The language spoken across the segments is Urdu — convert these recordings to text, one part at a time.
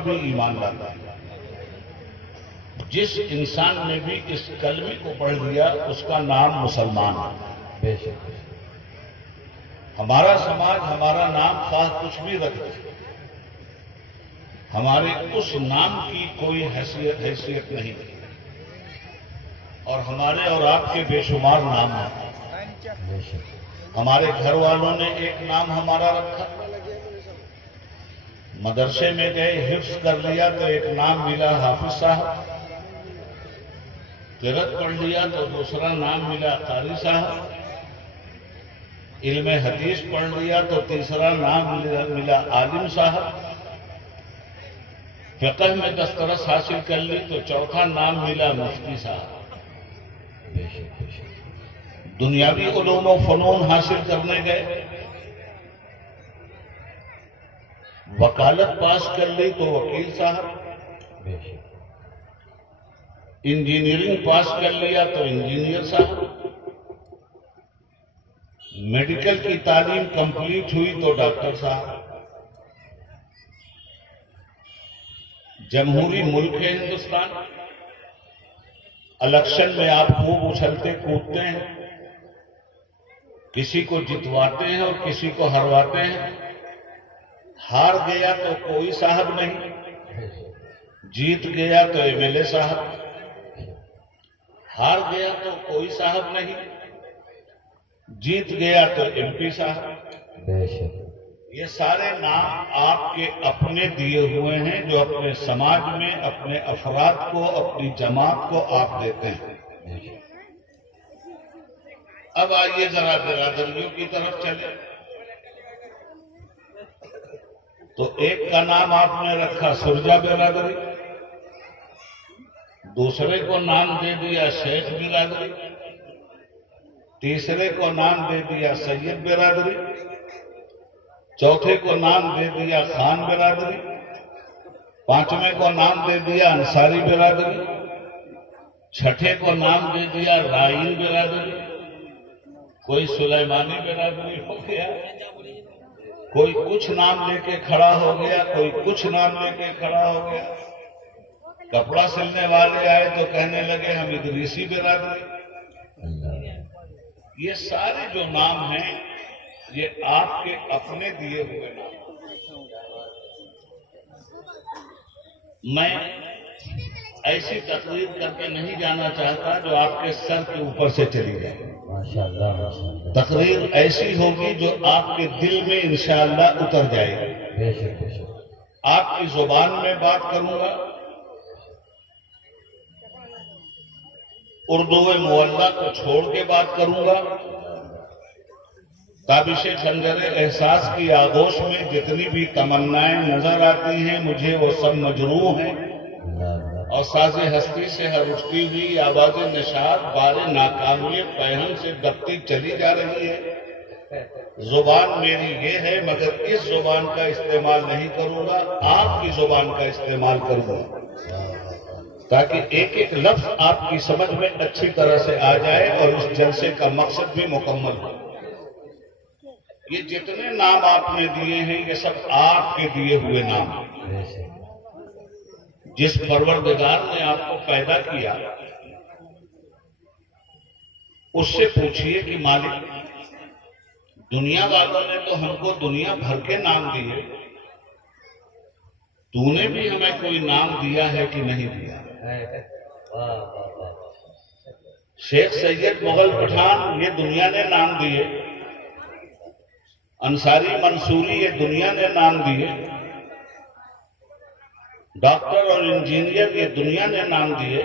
پر بھی ایمان لاتا ہے۔ جس انسان نے بھی اس کلمے کو پڑھ لیا اس کا نام مسلمان ہے۔ بے شک ہمارا سماج ہمارا نام خواہ کچھ بھی رکھ دے، ہمارے اس نام کی کوئی حیثیت نہیں، اور ہمارے اور آپ کے بے شمار نام ہیں۔ بے شک ہمارے گھر والوں نے ایک نام ہمارا رکھا، مدرسے میں گئے حفظ کر لیا تو ایک نام ملا حافظ صاحب، قرأت پڑھ لیا تو دوسرا نام ملا قاری صاحب، علم حدیث پڑھ لیا تو تیسرا نام ملا عالم صاحب، فقہ میں دسترس حاصل کر لی تو چوتھا نام ملا مفتی صاحب۔ بے شک بے شک دنیاوی علوم و فنون حاصل کرنے گئے، وکالت پاس کر لی تو وکیل صاحب، بے شک انجینئرنگ پاس کر لیا تو انجینئر صاحب، میڈیکل کی تعلیم کمپلیٹ ہوئی تو ڈاکٹر صاحب۔ جمہوری ملک ہے ہندوستان، الیکشن میں آپ خوب اچھلتے کودتے ہیں، کسی کو جتواتے ہیں اور کسی کو ہرواتے ہیں، ہار گیا تو کوئی صاحب نہیں، جیت گیا تو ایم ایل اے صاحب، ہار گیا تو کوئی صاحب نہیں، جیت گیا تو ایم پی صاحب۔ بے شک یہ سارے نام آپ کے اپنے دیے ہوئے ہیں جو اپنے سماج میں اپنے افراد کو اپنی جماعت کو آپ دیتے ہیں۔ بے شک اب آئیے ذرا برادریوں کی طرف چلے تو ایک کا نام آپ نے رکھا سرجا برادری، دوسرے کو نام دے دیا شیخ برادری، تیسرے کو نام دے دیا سید برادری، چوتھے کو نام دے دیا خان برادری، پانچویں کو نام دے دیا انصاری برادری، چھٹے کو نام دے دیا رائن برادری، کوئی سلیمانی برادری ہو گیا، کوئی کچھ نام لے کے کھڑا ہو گیا، کوئی کچھ نام لے کے کھڑا ہو گیا۔ کپڑا سلنے والے آئے تو کہنے لگے ہم ادریسی برادری۔ یہ سارے جو نام ہیں یہ آپ کے اپنے دیے ہوئے نام۔ میں ایسی تقریر کر کے نہیں جانا چاہتا جو آپ کے سر کے اوپر سے چلی جائے۔ ماشاءاللہ ماشاءاللہ تقریر ایسی ہوگی جو آپ کے دل میں انشاءاللہ اتر جائے گی۔ بے شک بے شک آپ کی زبان میں بات کروں گا، اردو معلّہ کو چھوڑ کے بات کروں گا، تابش خنجر احساس کی آغوش میں جتنی بھی تمنائیں نظر آتی ہیں مجھے وہ سب مجروح ہیں، اور ساز ہستی سے ہر اٹھتی ہوئی آواز نشاط بار ناکامی پہن سے دبتی چلی جا رہی ہے۔ زبان میری یہ ہے مگر اس زبان کا استعمال نہیں کروں گا، آپ کی زبان کا استعمال کروں گا تاکہ ایک ایک لفظ آپ کی سمجھ میں اچھی طرح سے آ جائے اور اس جلسے کا مقصد بھی مکمل ہو۔ یہ جتنے نام آپ نے دیے ہیں یہ سب آپ کے دیے ہوئے نام ہیں۔ بے شک جس پروردگار نے آپ کو پیدا کیا اس سے پوچھئے کہ مالک دنیا والوں نے تو ہم کو دنیا بھر کے نام دیے، تو نے بھی ہمیں کوئی نام دیا ہے کہ نہیں دیا؟ واہ واہ واہ شیخ سید مغل پٹھان یہ دنیا نے نام دیے، انصاری منصوری یہ دنیا نے نام دیے، ڈاکٹر اور انجینئر یہ دنیا نے نام دیے،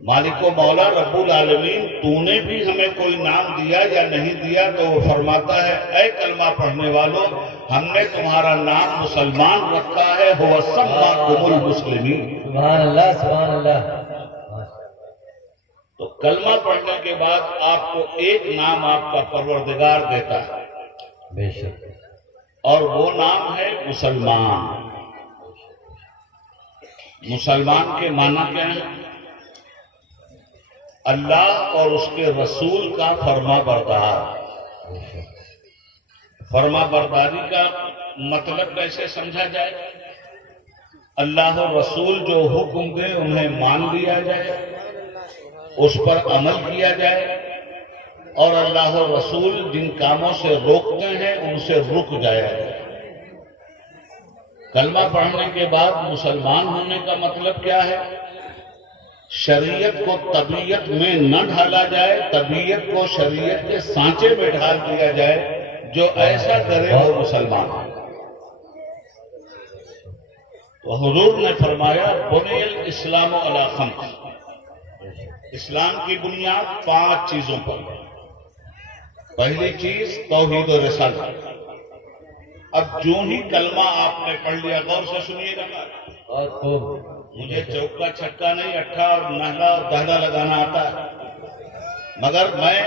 مالک و مولا رب العالمین تو نے بھی ہمیں کوئی نام دیا یا نہیں دیا؟ تو وہ فرماتا ہے اے کلمہ پڑھنے والوں ہم نے تمہارا نام مسلمان رکھا ہے، هو سماکم المسلمین۔ سبحان اللہ سبحان اللہ۔ تو کلمہ پڑھنے کے بعد آپ کو ایک نام آپ کا پروردگار دیتا ہے بے شک اور وہ نام ہے مسلمان۔ مسلمان کے معنی کیا ہے؟ اللہ اور اس کے رسول کا فرما بردار۔ بے شک فرما برداری کا مطلب کیسے سمجھا جائے؟ اللہ اور رسول جو حکم دے انہیں مان لیا جائے، اس پر عمل کیا جائے، اور اللہ اور رسول جن کاموں سے روکتے ہیں ان سے رک جایا جائے۔ کلمہ پڑھنے کے بعد مسلمان ہونے کا مطلب کیا ہے؟ شریعت کو طبیعت میں نہ ڈھالا جائے، طبیعت کو شریعت کے سانچے میں ڈھال دیا جائے۔ جو ایسا کرے وہ مسلمان ہے۔ تو حضور نے فرمایا بنی الاسلام علی خمس، اسلام کی بنیاد 5 چیزوں پر۔ پہلی چیز توحید و رسالت۔ اب جو ہی کلمہ آپ نے پڑھ لیا، غور سے سنیے گا، اور خوب مجھے چوکا چھکا نہیں، اٹھا اور نہلا اور دہلا لگانا آتا ہے، مگر میں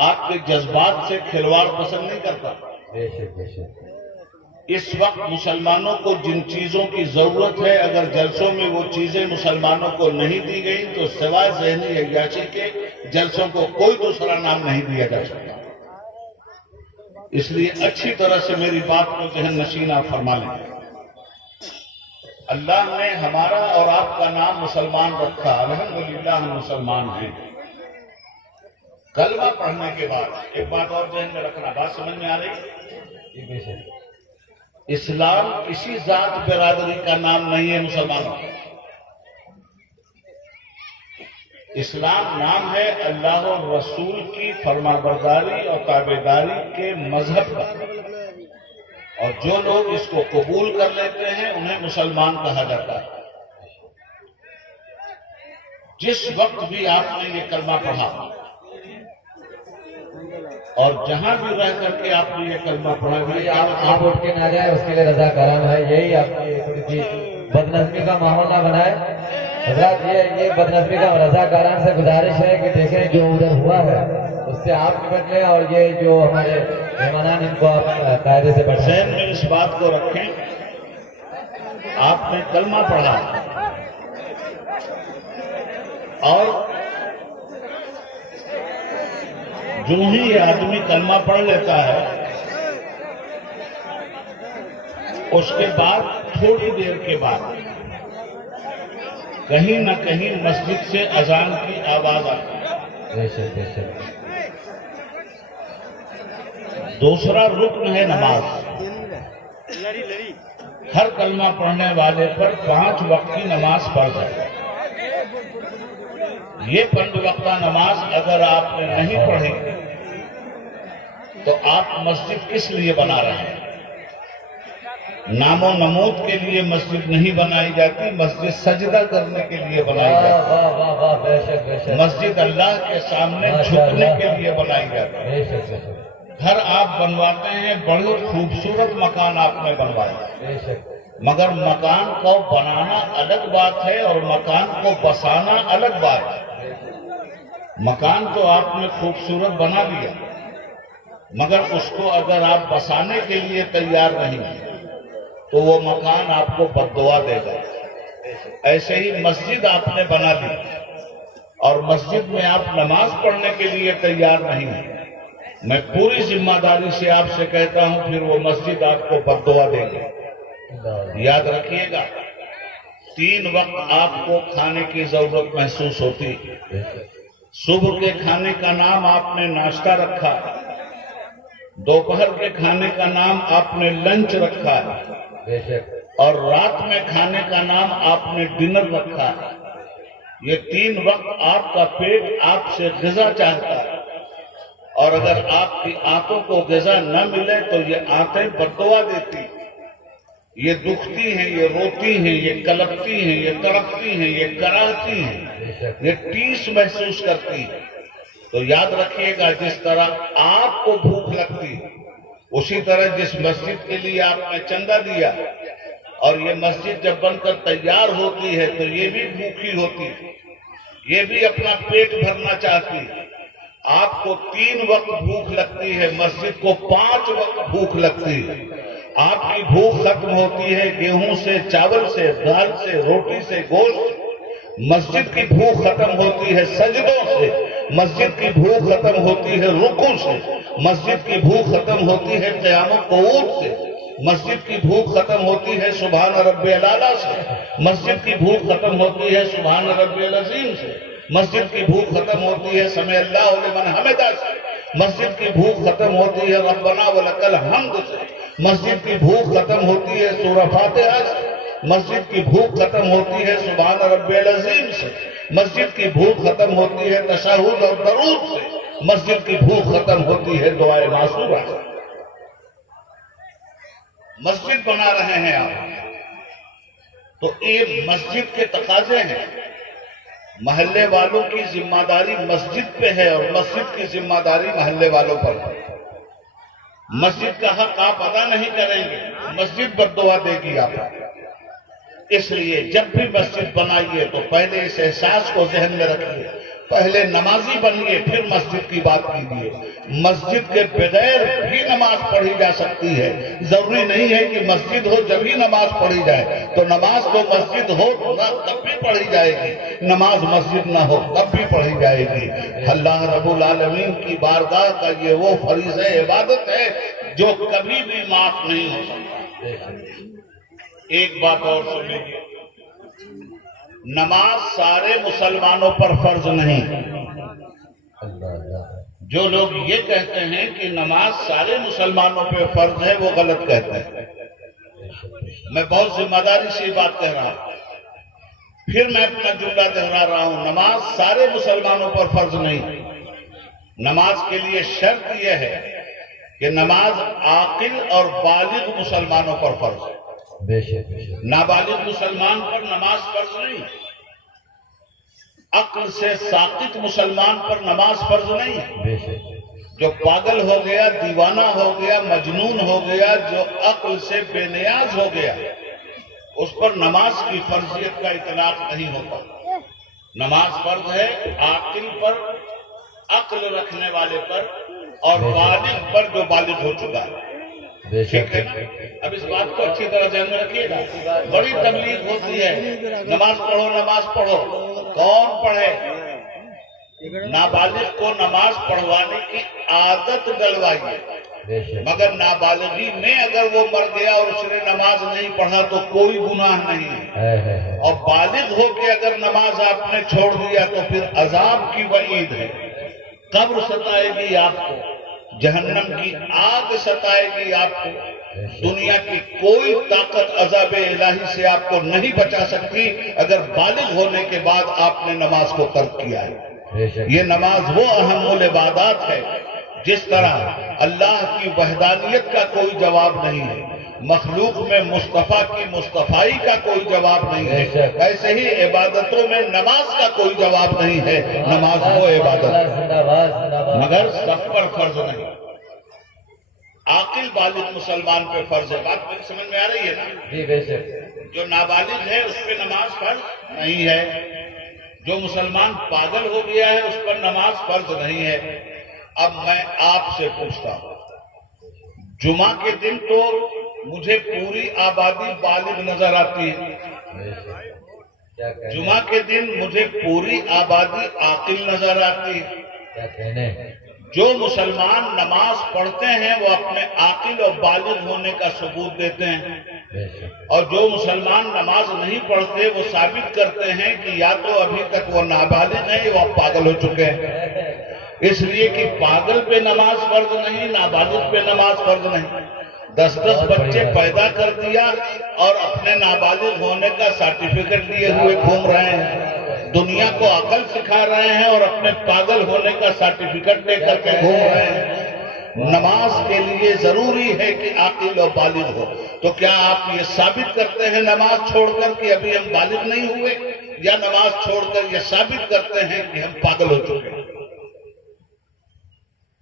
آپ کے جذبات سے کھلواڑ پسند نہیں کرتا۔ بے شک بے شک اس وقت مسلمانوں کو جن چیزوں کی ضرورت ہے، اگر جلسوں میں وہ چیزیں مسلمانوں کو نہیں دی گئی تو سوائے ذہنی عیاشی کے جلسوں کو کوئی دوسرا نام نہیں دیا جا سکتا۔ اس لیے اچھی طرح سے میری بات کو ذہن نشین آپ فرما لیں۔ اللہ نے ہمارا اور آپ کا نام مسلمان رکھا، الحمدللہ ہم مسلمان ہیں۔ کلمہ پڑھنے کے بعد ایک بات اور ذہن میں رکھنا، بات سمجھ میں آ رہی؟ جی بے شک اسلام کسی ذات برادری کا نام نہیں ہے مسلمانوں کا۔ اسلام نام ہے اللہ اور رسول کی فرمانبرداری اور تابعداری کے مذہب کا، اور جو لوگ اس کو قبول کر لیتے ہیں انہیں مسلمان کہا جاتا ہے۔ جس وقت بھی آپ نے یہ کلمہ پڑھا اور جہاں بھی رہ کر کے آپ نے یہ کلمہ پڑھا بھی، آپ اٹھ کے نہ جائیں، اس کے لیے رضا کرام ہے، یہی آپ کی تھوڑی سی بدنظمی کا ماحول نہ بنائے حضرات۔ یہ بدنظمی کا رضا کرام سے گزارش ہے کہ دیکھیں جو ادھر ہوا ہے اس سے آپ نپٹ لیں، اور یہ جو ہمارے مہمانان ان کو آپ قاعدے سے پڑھیں۔ ذہن میں اس بات کو رکھیں، آپ نے کلمہ پڑھا اور جو ہی یہ آدمی کلمہ پڑھ لیتا ہے اس کے بعد تھوڑی دیر کے بعد کہیں نہ کہیں مسجد سے اذان کی آواز آتی ہے۔ بے شک بے شک دوسرا رکن ہے نماز۔ ہر کلمہ پڑھنے والے پر 5 وقت کی نماز پڑھ جائے۔ یہ 5 وقتہ نماز اگر آپ نے نہیں پڑھی تو آپ مسجد کس لیے بنا رہے ہیں؟ نام و نمود کے لیے مسجد نہیں بنائی جاتی، مسجد سجدہ کرنے کے لیے بنائی جاتی، واہ واہ واہ، بے شک بے شک مسجد اللہ کے سامنے جھکنے کے لیے بنائی جاتی۔ بے شک بے شک گھر آپ بنواتے ہیں، بڑے خوبصورت مکان آپ نے بنوائے، بے شک مگر مکان کو بنانا الگ بات ہے اور مکان کو بسانا الگ بات ہے۔ مکان تو آپ نے خوبصورت بنا لیا، مگر اس کو اگر آپ بسانے کے لیے تیار نہیں ہیں تو وہ مکان آپ کو بد دعا دے گا۔ ایسے ہی مسجد آپ نے بنا لی اور مسجد میں آپ نماز پڑھنے کے لیے تیار نہیں ہیں، میں پوری ذمہ داری سے آپ سے کہتا ہوں پھر وہ مسجد آپ کو بد دعا دے گی۔ یاد رکھیے گا، 3 وقت آپ کو کھانے کی ضرورت محسوس ہوتی۔ صبح کے کھانے کا نام آپ نے ناشتہ رکھا، دوپہر کے کھانے کا نام آپ نے لنچ رکھا، بے شک اور رات میں کھانے کا نام آپ نے ڈنر رکھا۔ یہ 3 وقت آپ کا پیٹ آپ سے غذا چاہتا ہے، اور اگر آپ کی آنکھوں کو غذا نہ ملے تو یہ آنکھیں بد دعا دیتی، یہ دکھتی ہیں، یہ روتی ہیں، یہ کلپتی ہیں، یہ تڑپتی ہیں، یہ کراہتی ہیں، یہ ٹیس محسوس کرتی ہیں۔ تو یاد رکھیے گا، جس طرح آپ کو بھوک لگتی اسی طرح جس مسجد کے لیے آپ نے چندہ دیا اور یہ مسجد جب بن کر تیار ہوتی ہے تو یہ بھی بھوکی ہوتی ہے، یہ بھی اپنا پیٹ بھرنا چاہتی ہے۔ آپ کو 3 وقت بھوک لگتی ہے، مسجد کو 5 وقت بھوک لگتی ہے۔ آپ کی بھوک ختم ہوتی ہے گیہوں سے، چاول سے، دال سے، روٹی سے، گوشت سے۔ مسجد کی بھوک ختم ہوتی ہے سجدوں سے، مسجد کی بھوک ختم ہوتی ہے رکوع سے، مسجد کی بھوک ختم ہوتی ہے قیام و قعود سے، مسجد کی بھوک ختم ہوتی ہے سبحان ربی الاعلیٰ سے۔ مسجد کی بھوک ختم ہوتی ہے سبحان ربی العظیم سے، مسجد کی بھوک ختم ہوتی ہے سمع اللہ لمن حمدہ سے، مسجد کی بھوک ختم ہوتی ہے ربنا ولک الحمد سے، مسجد کی بھوک ختم ہوتی ہے سورہ فاتحہ سے، مسجد کی بھوک ختم ہوتی ہے سبحان ربی العظیم سے، مسجد کی بھوک ختم ہوتی ہے تشہد اور درود سے، مسجد کی بھوک ختم ہوتی ہے دعائے معصورہ سے۔ مسجد بنا رہے ہیں آپ تو یہ مسجد کے تقاضے ہیں، محلے والوں کی ذمہ داری مسجد پہ ہے اور مسجد کی ذمہ داری محلے والوں پر ہے۔ مسجد کا حق آپ ادا نہیں کریں گے، مسجد بد دعا دے گی آپ۔ اس لیے جب بھی مسجد بنائیے تو پہلے اس احساس کو ذہن میں رکھیے، پہلے نمازی بنیے پھر مسجد کی بات کیجیے۔ مسجد کے بغیر بھی نماز پڑھی جا سکتی ہے، ضروری نہیں ہے کہ مسجد ہو جب ہی نماز پڑھی جائے، تو نماز تو مسجد ہو تب بھی پڑھی جائے گی، نماز مسجد نہ ہو تب بھی پڑھی جائے گی۔ اللہ رب العالمین کی بارگاہ کا یہ وہ فریضہ عبادت ہے جو کبھی بھی معاف نہیں ہو سکتا۔ ایک بات اور سن لیجیے، نماز سارے مسلمانوں پر فرض نہیں۔ جو لوگ یہ کہتے ہیں کہ نماز سارے مسلمانوں پہ فرض ہے وہ غلط کہتے ہیں۔ میں بہت ذمہ داری سے یہ بات کہہ رہا ہوں، پھر میں اپنا جملہ دہرا رہا ہوں، نماز سارے مسلمانوں پر فرض نہیں۔ نماز کے لیے شرط یہ ہے کہ نماز عاقل اور بالغ مسلمانوں پر فرض ہے، نابالغ مسلمان پر نماز فرض نہیں، عقل سے ساقط مسلمان پر نماز فرض نہیں۔ جو پاگل ہو گیا، دیوانہ ہو گیا، مجنون ہو گیا، جو عقل سے بے نیاز ہو گیا، اس پر نماز کی فرضیت کا اطلاق نہیں ہوتا۔ نماز فرض ہے عاقل پر، عقل رکھنے والے پر اور بالغ پر جو بالغ ہو چکا ہے۔ ٹھیک ہے نا؟ اب اس بات کو اچھی طرح ذہن میں رکھیے گا، بڑی تبلیغ ہوتی ہے نماز پڑھو نماز پڑھو، کون پڑھے؟ نابالغ کو نماز پڑھوانے کی عادت ڈلوائیے، مگر نابالغی میں اگر وہ مر گیا اور اس نے نماز نہیں پڑھا تو کوئی گناہ نہیں ہے، اور بالغ ہو کے اگر نماز آپ نے چھوڑ دیا تو پھر عذاب کی وعید ہے، قبر ستائے گی آپ کو، جہنم کی آگ ستائے گی آپ کو، دنیا کی کوئی طاقت عذاب الہی سے آپ کو نہیں بچا سکتی اگر بالغ ہونے کے بعد آپ نے نماز کو ترک کیا ہے۔ یہ نماز وہ اہم العبادات ہے جس طرح اللہ کی وحدانیت کا کوئی جواب نہیں ہے، مخلوق میں مصطفیٰ کی مصطفائی کا کوئی جواب نہیں ہے، ایسے ہی عبادتوں میں نماز کا کوئی جواب نہیں ہے۔ نماز وہ عبادت ہے مگر سب پر فرض نہیں، عاقل بالغ مسلمان پہ فرض ہے۔ بات میری سمجھ میں آ رہی ہے نا؟ جی بے شک۔ جو نابالغ ہے اس پہ نماز فرض نہیں ہے، جو مسلمان پاگل ہو گیا ہے اس پر نماز فرض نہیں ہے۔ اب میں آپ سے پوچھتا ہوں، جمعہ کے دن تو مجھے پوری آبادی بالغ نظر آتی ہے، جمعہ کے دن مجھے پوری آبادی عاقل نظر آتی ہے۔ جو مسلمان نماز پڑھتے ہیں وہ اپنے عاقل اور بالغ ہونے کا ثبوت دیتے ہیں، اور جو مسلمان نماز نہیں پڑھتے وہ ثابت کرتے ہیں کہ یا تو ابھی تک وہ نابالغ ہیں یا وہ پاگل ہو چکے ہیں۔ اس لیے کہ پاگل پہ نماز فرض نہیں، نابالغ پہ نماز فرض نہیں۔ 10 بچے پیدا کر دیا اور اپنے نابالغ ہونے کا سرٹیفکیٹ لیے ہوئے گھوم رہے ہیں، دنیا کو عقل سکھا رہے ہیں اور اپنے پاگل ہونے کا سرٹیفکیٹ لے کر کے گھوم رہے ہیں۔ نماز کے لیے ضروری ہے کہ عاقل اور بالغ ہو، تو کیا آپ یہ ثابت کرتے ہیں نماز چھوڑ کر کہ ابھی ہم بالغ نہیں ہوئے، یا نماز چھوڑ کر یہ ثابت کرتے ہیں کہ ہم پاگل ہو چکے ہیں؟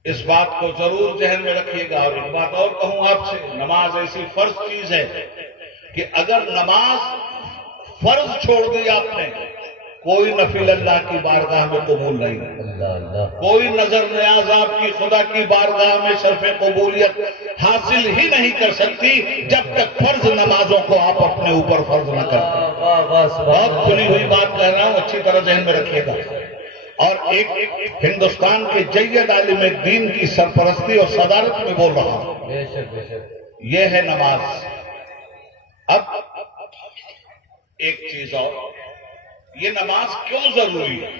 اس بات کو ضرور ذہن میں رکھیے گا۔ اور ایک بات اور کہوں آپ سے، نماز ایسی فرض چیز ہے کہ اگر نماز فرض چھوڑ دی آپ نے، کوئی نفل اللہ کی بارگاہ میں قبول نہیں ہے، کوئی نظر نیاز آپ کی خدا کی بارگاہ میں شرف قبولیت حاصل ہی نہیں کر سکتی جب تک فرض نمازوں کو آپ اپنے اوپر فرض نہ کرتے۔ بہت کھلی ہوئی بات کہہ رہا ہوں، اچھی طرح ذہن میں رکھیے گا۔ اور ایک ہندوستان کے جید عالم دین کی سرپرستی اور صدارت میں بول رہا ہوں، یہ ہے نماز۔ اب ایک چیز اور، یہ نماز کیوں ضروری ہے؟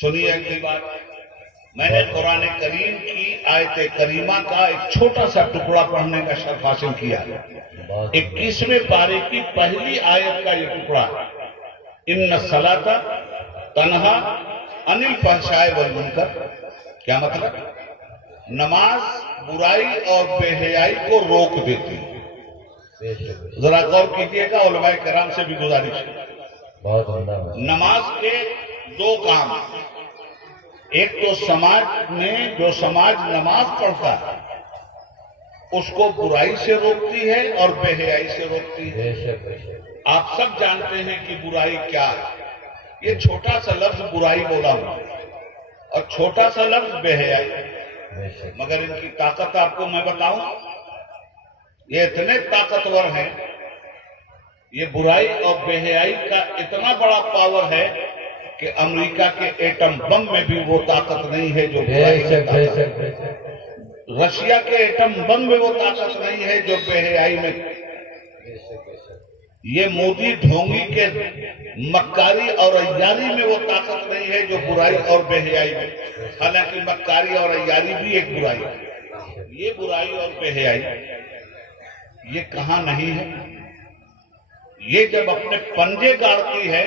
سنیے اگلی بات، میں نے قرآن کریم کی آیت کریمہ کا ایک چھوٹا سا ٹکڑا پڑھنے کا شرف حاصل کیا ہے۔ 21ویں پارے کی پہلی آیت کا یہ ٹکڑا، ان الصلاۃ تنہا عن الفحشاء والمنکر، کیا مطلب؟ نماز برائی اور بے حیائی کو روک دیتی ہے۔ ذرا غور کیجیے گا، علماء کرام سے بھی گزارش ہے۔ بہت عمدہ۔ نماز کے دو کام ہیں، ایک تو سماج میں جو سماج نماز پڑھتا ہے اس کو برائی سے روکتی ہے اور بے حیائی سے روکتی ہے۔ بے شک بے شک۔ آپ سب جانتے ہیں کہ برائی کیا ہے، یہ چھوٹا سا لفظ برائی بولا ہوا اور چھوٹا سا لفظ بے حیائی، بے شک۔ مگر ان کی طاقت آپ کو میں بتاؤں، یہ اتنے طاقتور ہیں، یہ برائی اور بے حیائی کا اتنا بڑا پاور ہے کہ امریکہ کے ایٹم بم میں بھی وہ طاقت نہیں ہے جو بے برائی میں شک بے طاقت شک بے ہے۔ شک۔ رشیا کے ایٹم بم میں وہ طاقت نہیں ہے جو بے حیائی میں۔ بے شک بے شک۔ یہ مودی ڈھونگی کے مکاری اور عیاری میں وہ طاقت نہیں ہے جو برائی اور بے حیائی میں، حالانکہ مکاری اور عیاری بھی ایک برائی ہے۔ یہ برائی اور بے حیائی یہ کہاں نہیں ہے؟ یہ جب اپنے پنجے گاڑتی ہے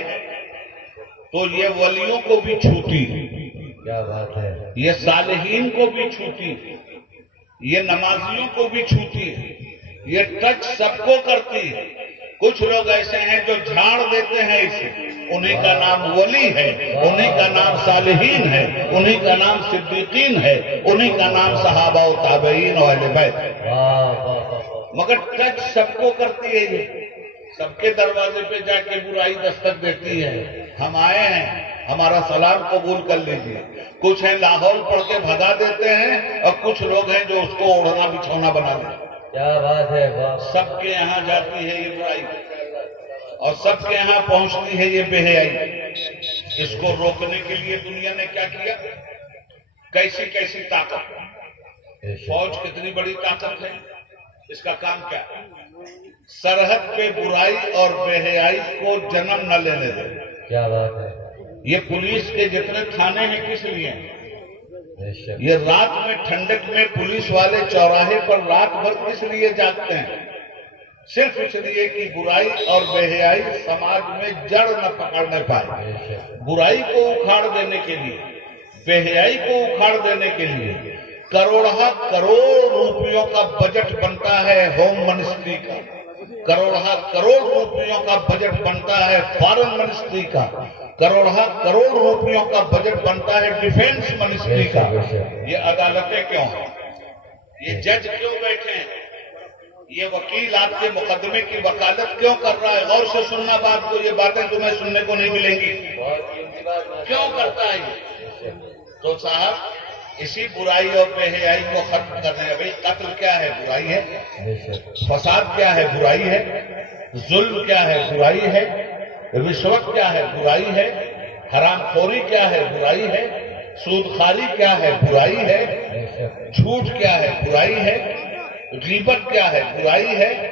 تو یہ ولیوں کو بھی چھوتی ہے، کیا بات ہے۔ یہ صالحین کو بھی چھوتی ہے، یہ نمازیوں کو بھی چھوتی ہے، یہ ٹچ سب کو کرتی ہے۔ کچھ لوگ ایسے ہیں جو جھاڑ دیتے ہیں اسے، انہیں کا نام ولی ہے، انہیں کا نام صالحین ہے، انہیں کا نام صدیقین ہے، انہیں کا نام صحابہ و تابعین و اہل بیت ہے۔ واہ واہ واہ۔ مگر ٹچ سب کو کرتی ہے، یہ سب کے دروازے پہ جا کے برائی دستک دیتی ہے۔ ہم آئے ہیں، ہمارا سلام قبول کر لیجیے۔ کچھ ہیں لاہور پڑھ کے بھگا دیتے ہیں اور کچھ لوگ ہیں جو اس کو اوڑھنا بچھونا بنا دیتے ہیں۔ کیا بات ہے، واہ۔ سب کے یہاں جاتی ہے یہ برائی اور سب کے یہاں پہنچتی ہے یہ بے حیائی۔ اس کو روکنے کے لیے دنیا نے کیا کیا؟ کیسی کیسی طاقت، بے شک۔ فوج کتنی بڑی طاقت ہے، اس کا کام کیا ہے؟ سرحد پہ برائی اور بے حیائی کو جنم نہ لینے دے۔ کیا بات ہے۔ یہ پولیس کے جتنے تھانے ہیں کس لیے ہیں؟ بے شک۔ یہ رات میں ٹھنڈک میں پولیس والے چوراہے پر رات بھر کس لیے جاگتے ہیں؟ صرف اس لیے کہ برائی اور بے حیائی سماج میں جڑ نہ پکڑنے پائے۔ بے شک۔ برائی کو اکھاڑ دینے کے لیے، بے حیائی کو اکھاڑ دینے کے لیے کروڑہ کروڑ روپیوں کا بجٹ بنتا ہے ہوم منسٹری کا، کروڑہ کروڑ روپیوں کا بجٹ بنتا ہے فارن منسٹری کا، کروڑہ کروڑ روپیوں کا بجٹ بنتا ہے ڈیفینس منسٹری کا۔ یہ عدالتیں کیوں ہیں؟ یہ جج کیوں بیٹھے ہیں؟ یہ وکیل آپ کے مقدمے کی وکالت کیوں کر رہا ہے؟ غور سے سننا بات کو، یہ باتیں تمہیں سننے کو نہیں ملیں گی۔ کیوں کرتا ہے یہ؟ تو صاحب اسی برائی اور بے حیائی کو ختم کرنے کا۔ بھائی قتل کیا ہے؟ برائی ہے۔ بے شک۔ فساد کیا ہے؟ برائی ہے۔ ظلم کیا ہے؟ برائی ہے۔ رشوت کیا ہے؟ برائی ہے۔ حرام خوری کیا ہے؟ برائی ہے۔ سود خواری کیا ہے؟ برائی ہے۔ بے شک۔ جھوٹ کیا ہے؟ برائی ہے۔ غیبت کیا ہے؟ برائی ہے۔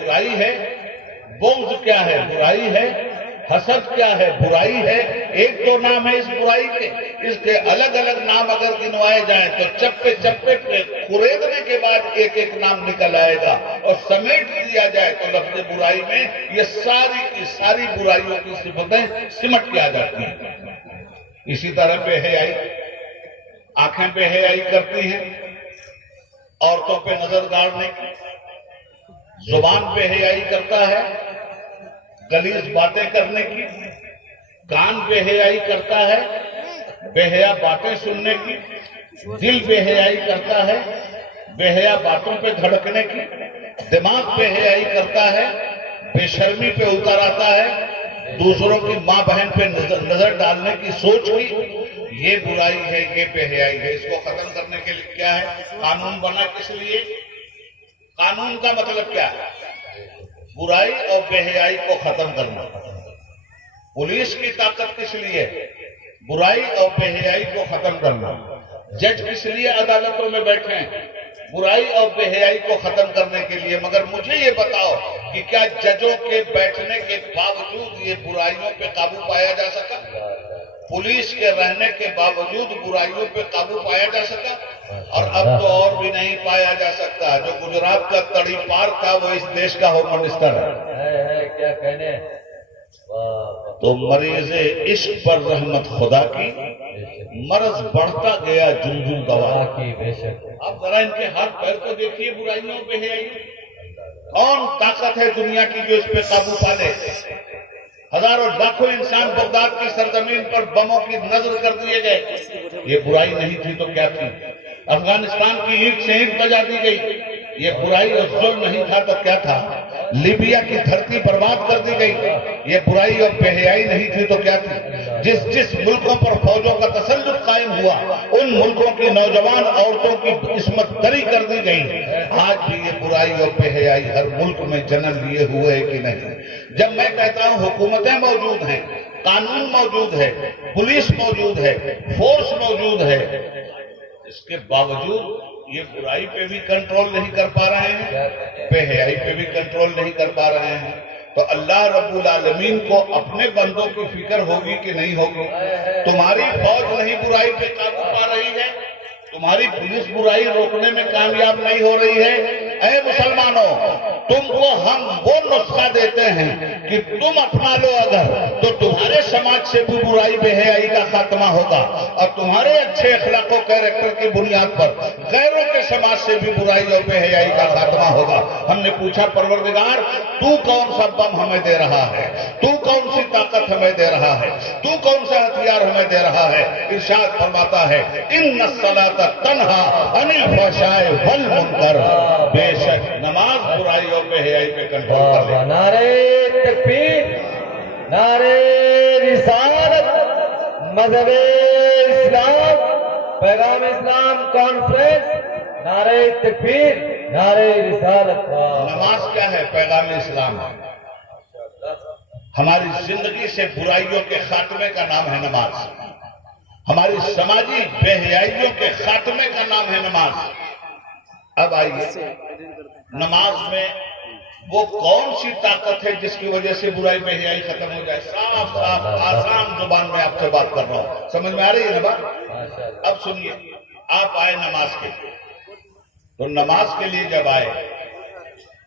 برائی ہے۔ بغض کیا ہے؟ برائی ہے۔ حسد کیا ہے؟ برائی ہے۔ ایک تو نام ہے اس برائی کے، اس کے الگ الگ نام اگر گنوائے جائیں تو چپے چپے پہ کریدنے کے بعد ایک ایک نام نکل آئے گا، اور سمیٹ دیا جائے تو لفظ برائی میں یہ ساری کی ساری برائیوں کی صفتیں سمٹ کے آ جاتی ہیں۔ اسی طرح بے حیائی، آنکھیں بے حیائی کرتی ہیں عورتوں پہ نظر گاڑنے کی، زبان بے حیائی کرتا ہے غلیظ باتیں کرنے کی، کان بے حیائی کرتا ہے بے حیا باتیں سننے کی، دل بے حیائی کرتا ہے بے حیا باتوں پہ دھڑکنے کی، دماغ بے حیائی کرتا ہے بے شرمی پہ اتر آتا ہے دوسروں کی ماں بہن پہ نظر ڈالنے کی سوچ کی۔ یہ برائی ہے، یہ بے حیائی ہے۔ اس کو ختم کرنے کے لیے کیا ہے؟ قانون بنا کس لیے؟ قانون کا مطلب کیا ہے؟ برائی اور بے حیائی کو ختم کرنا۔ پولیس کی طاقت کس لیے؟ برائی اور بے حیائی کو ختم کرنا۔ جج کس لیے عدالتوں میں بیٹھے ہیں؟ برائی اور بے حیائی کو ختم کرنے کے لیے، مگر مجھے یہ بتاؤ کہ کیا ججوں کے بیٹھنے کے باوجود یہ برائیوں پہ قابو پایا جا سکا؟ پولیس کے رہنے کے باوجود برائیوں پہ قابو پایا جا سکا؟ اور اب تو اور بھی نہیں پایا جا سکتا۔ جو گجرات کا تڑی پار تھا وہ اس دیش کا ہوم منسٹر ہے۔ کیا کہنے۔ تو مریض عشق پر رحمت خدا کی، مرض بڑھتا گیا جنجن گواہ کی۔ بے شک آپ ذرا ان کے ہاتھ پیر کو دیکھیے، برائیوں بے حیائیوں۔ کون طاقت ہے دنیا کی جو اس پہ قابو پا لے؟ ہزاروں لاکھوں انسان بغداد کی سرزمین پر بموں کی نظر کر دیے گئے، یہ برائی نہیں تھی تو کیا تھی؟ افغانستان کی اینٹ سے اینٹ بجا دی گئی، یہ برائی اور ظلم نہیں تھا تو کیا تھا؟ لیبیا کی دھرتی برباد کر دی گئی، یہ برائی اور بے حیائی نہیں تھی تو کیا تھی؟ جس ملکوں پر فوجوں کا تسلط قائم ہوا، ان ملکوں کی نوجوان عورتوں کی عصمت دری کر دی گئی۔ آج بھی یہ برائی اور بے حیائی ہر ملک میں جنم لیے ہوئے ہے کہ نہیں؟ جب میں کہتا ہوں حکومتیں موجود ہیں، قانون موجود ہے، پولیس موجود ہے، فورس موجود ہے، اس کے باوجود یہ برائی پہ بھی کنٹرول نہیں کر پا رہے ہیں، بے حیائی پہ بھی کنٹرول نہیں کر پا رہے ہیں، تو اللہ رب العالمین کو اپنے بندوں کی فکر ہوگی کہ نہیں ہوگی؟ تمہاری فوج نہیں برائی پہ قابو پا رہی ہے، تمہاری پولیس برائی روکنے میں کامیاب نہیں ہو رہی ہے۔ اے مسلمانوں، تم کو ہم وہ نسخہ دیتے ہیں کہ تم اپنا لو اگر، تو تمہارے سماج سے بھی برائی بے حیائی کا خاتمہ ہوگا، اور تمہارے اچھے اخلاق و کیریکٹر کی بنیاد پر غیروں کے سماج سے بھی برائی اور بے حیائی کا خاتمہ ہوگا۔ ہم نے پوچھا پروردگار تو کون سا بم ہمیں دے رہا ہے، تو کون سی طاقت ہمیں دے رہا ہے، تو کون سا ہتھیار ہمیں دے رہا ہے؟ ارشاد فرماتا ہے ان الصلاۃ تنہا عن الفحشاء والمنکر، بے شک نماز برائی اور بے حیائی پہ کنٹرول کر لے۔ نعرہ تکبیر، نعرہ رسالت، مذہب اسلام، پیغام اسلام کانفرنس، نعرہ تکبیر، نعرہ رسالت۔ نماز کیا ہے؟ پیغام اسلام ہے۔ ہماری زندگی سے برائیوں کے خاتمے کا نام ہے نماز، ہماری سماجی بے حیائیوں کے خاتمے کا نام ہے نماز۔ اب آئیے، نماز میں وہ کون سی طاقت ہے جس کی وجہ سے برائی بے حیائی ختم ہو جائے؟ صاف صاف آسان زبان میں آپ سے بات کر رہا ہوں، سمجھ میں آ رہی ہے نا بات؟ اب سنیے، آپ آئے نماز کے لیے، تو نماز کے لیے جب آئے،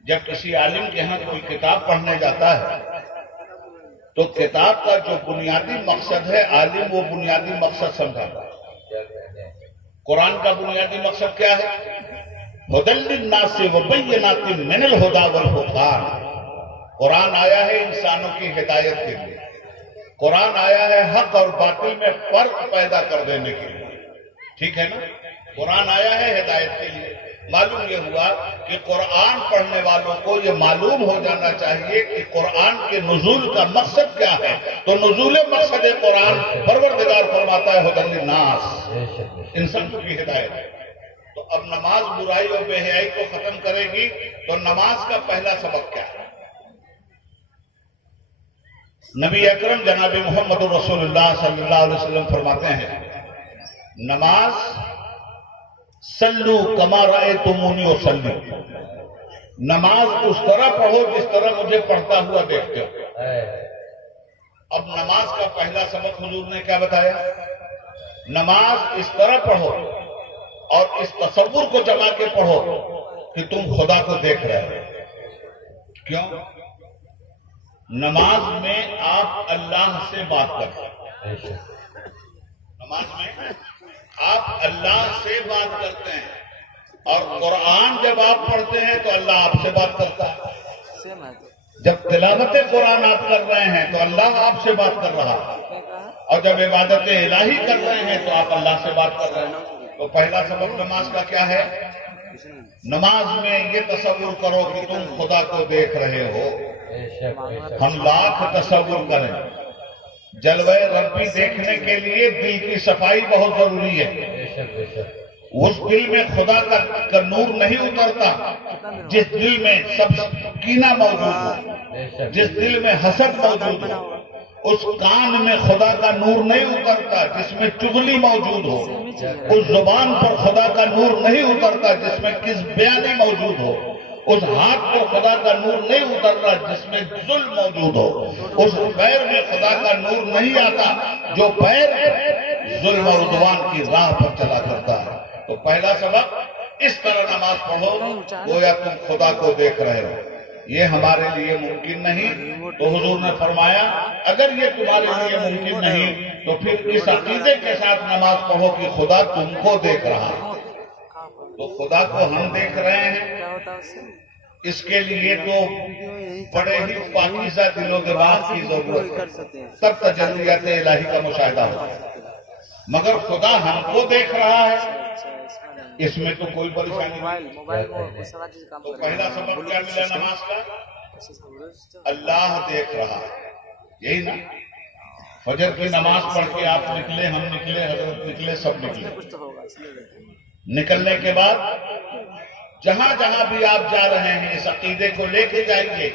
جب کسی عالم کے ہاں کوئی کتاب پڑھنے جاتا ہے تو کتاب کا جو بنیادی مقصد ہے عالم وہ بنیادی مقصد سمجھاتا ہے۔ قرآن کا بنیادی مقصد کیا ہے؟ ھدی للناس وبینات من الھدی والفرقان۔ قرآن آیا ہے انسانوں کی ہدایت کے لیے، قرآن آیا ہے حق اور باطل میں فرق پیدا کر دینے کے لیے، ٹھیک ہے نا؟ قرآن آیا ہے ہدایت کے لیے۔ معلوم یہ ہوا کہ قرآن پڑھنے والوں کو یہ معلوم ہو جانا چاہیے کہ قرآن کے نزول کا مقصد کیا ہے، تو نزول مقصد قرآن پروردگار فرماتا ہے ھدی للناس، انسانوں کی ہدایت ہے۔ تو اب نماز برائی اور بے حیائی کو ختم کرے گی، تو نماز کا پہلا سبق کیا ہے؟ نبی اکرم جناب محمد رسول اللہ صلی اللہ علیہ وسلم فرماتے ہیں، نماز صلو کما رأیتمونی اصلی، نماز اس طرح پڑھو جس طرح مجھے پڑھتا ہوا دیکھتے ہو۔ اب نماز کا پہلا سبق حضور نے کیا بتایا؟ نماز اس طرح پڑھو اور اس تصور کو جما کے پڑھو کہ تم خدا کو دیکھ رہے ہو۔ کیوں؟ نماز میں آپ اللہ سے بات کرتے ہیں، نماز میں آپ اللہ سے بات کرتے ہیں، اور قرآن جب آپ پڑھتے ہیں تو اللہ آپ سے بات کرتا ہے۔ جب تلاوت قرآن آپ کر رہے ہیں تو اللہ آپ سے بات کر رہا ہے، اور جب عبادت الہی کر رہے ہیں تو آپ اللہ سے بات کر رہے ہیں۔ تو پہلا سبق نماز کا کیا ہے؟ نماز میں یہ تصور کرو کہ تم خدا کو دیکھ رہے ہو۔ ہم لاکھ تصور کریں، جلوہ ربی دیکھنے کے لیے دل کی صفائی بہت ضروری ہے۔ اس دل میں خدا کا نور نہیں اترتا جس دل میں سب کینہ موجود ہو، جس دل میں حسد موجود ہو، اس کان میں خدا کا نور نہیں اترتا جس میں چغلی موجود ہو، اس زبان پر خدا کا نور نہیں اترتا جس میں کذب بیانی موجود ہو، اس ہاتھ پر خدا کا نور نہیں اترتا جس میں ظلم موجود ہو، اس پیر میں خدا کا نور نہیں آتا جو پیر ظلم اور عدوان کی راہ پر چلا کرتا ہے۔ تو پہلا سبق، اس طرح نماز پڑھو گویا تم خدا کو دیکھ رہے ہو۔ یہ ہمارے لیے ممکن نہیں، تو حضور نے فرمایا اگر یہ تمہارے لیے ممکن نہیں تو پھر اس عقیدے کے ساتھ نماز پڑھو کہ خدا تم کو دیکھ رہا ہے۔ تو خدا کو ہم دیکھ رہے ہیں، اس کے لیے تو بڑے ہی پاکیزہ دل و دماغ کی ضرورت ہے، تب تجلیات الہی کا مشاہدہ ہوتا ہے۔ مگر خدا ہم کو دیکھ رہا ہے، اس میں تو کوئی پریشانی نہیں۔ تو پہلا سبق کیا ملا نماز کا؟ اللہ دیکھ رہا ہے، یہی نا۔ فجر کی نماز پڑھ کے آپ نکلے، ہم نکلے، حضرت نکلے، سب نکلے۔ نکلنے کے بعد جہاں جہاں بھی آپ جا رہے ہیں اس عقیدے کو لے کے جائیے۔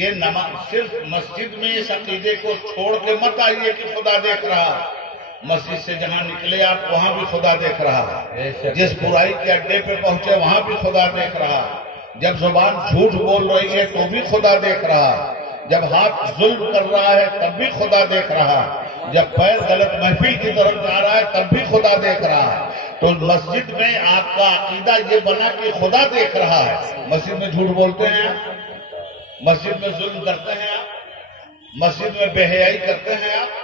یہ نماز صرف مسجد میں اس عقیدے کو چھوڑ کے مت آئیے کہ خدا دیکھ رہا ہے۔ مسجد سے جہاں نکلے آپ وہاں بھی خدا دیکھ رہا ہے، جس برائی کے اڈے پہ پہنچے وہاں بھی خدا دیکھ رہا ہے، جب زبان جھوٹ بول رہی ہے تو بھی خدا دیکھ رہا ہے، جب ہاتھ ظلم کر رہا ہے تب بھی خدا دیکھ رہا ہے، جب پیر غلط محفل کی طرف جا رہا ہے تب بھی خدا دیکھ رہا ہے۔ تو مسجد میں آپ کا عقیدہ یہ بنا کہ خدا دیکھ رہا ہے۔ مسجد میں جھوٹ بولتے ہیں آپ، مسجد میں ظلم کرتے ہیں آپ، مسجد میں بے حیائی کرتے ہیں آپ،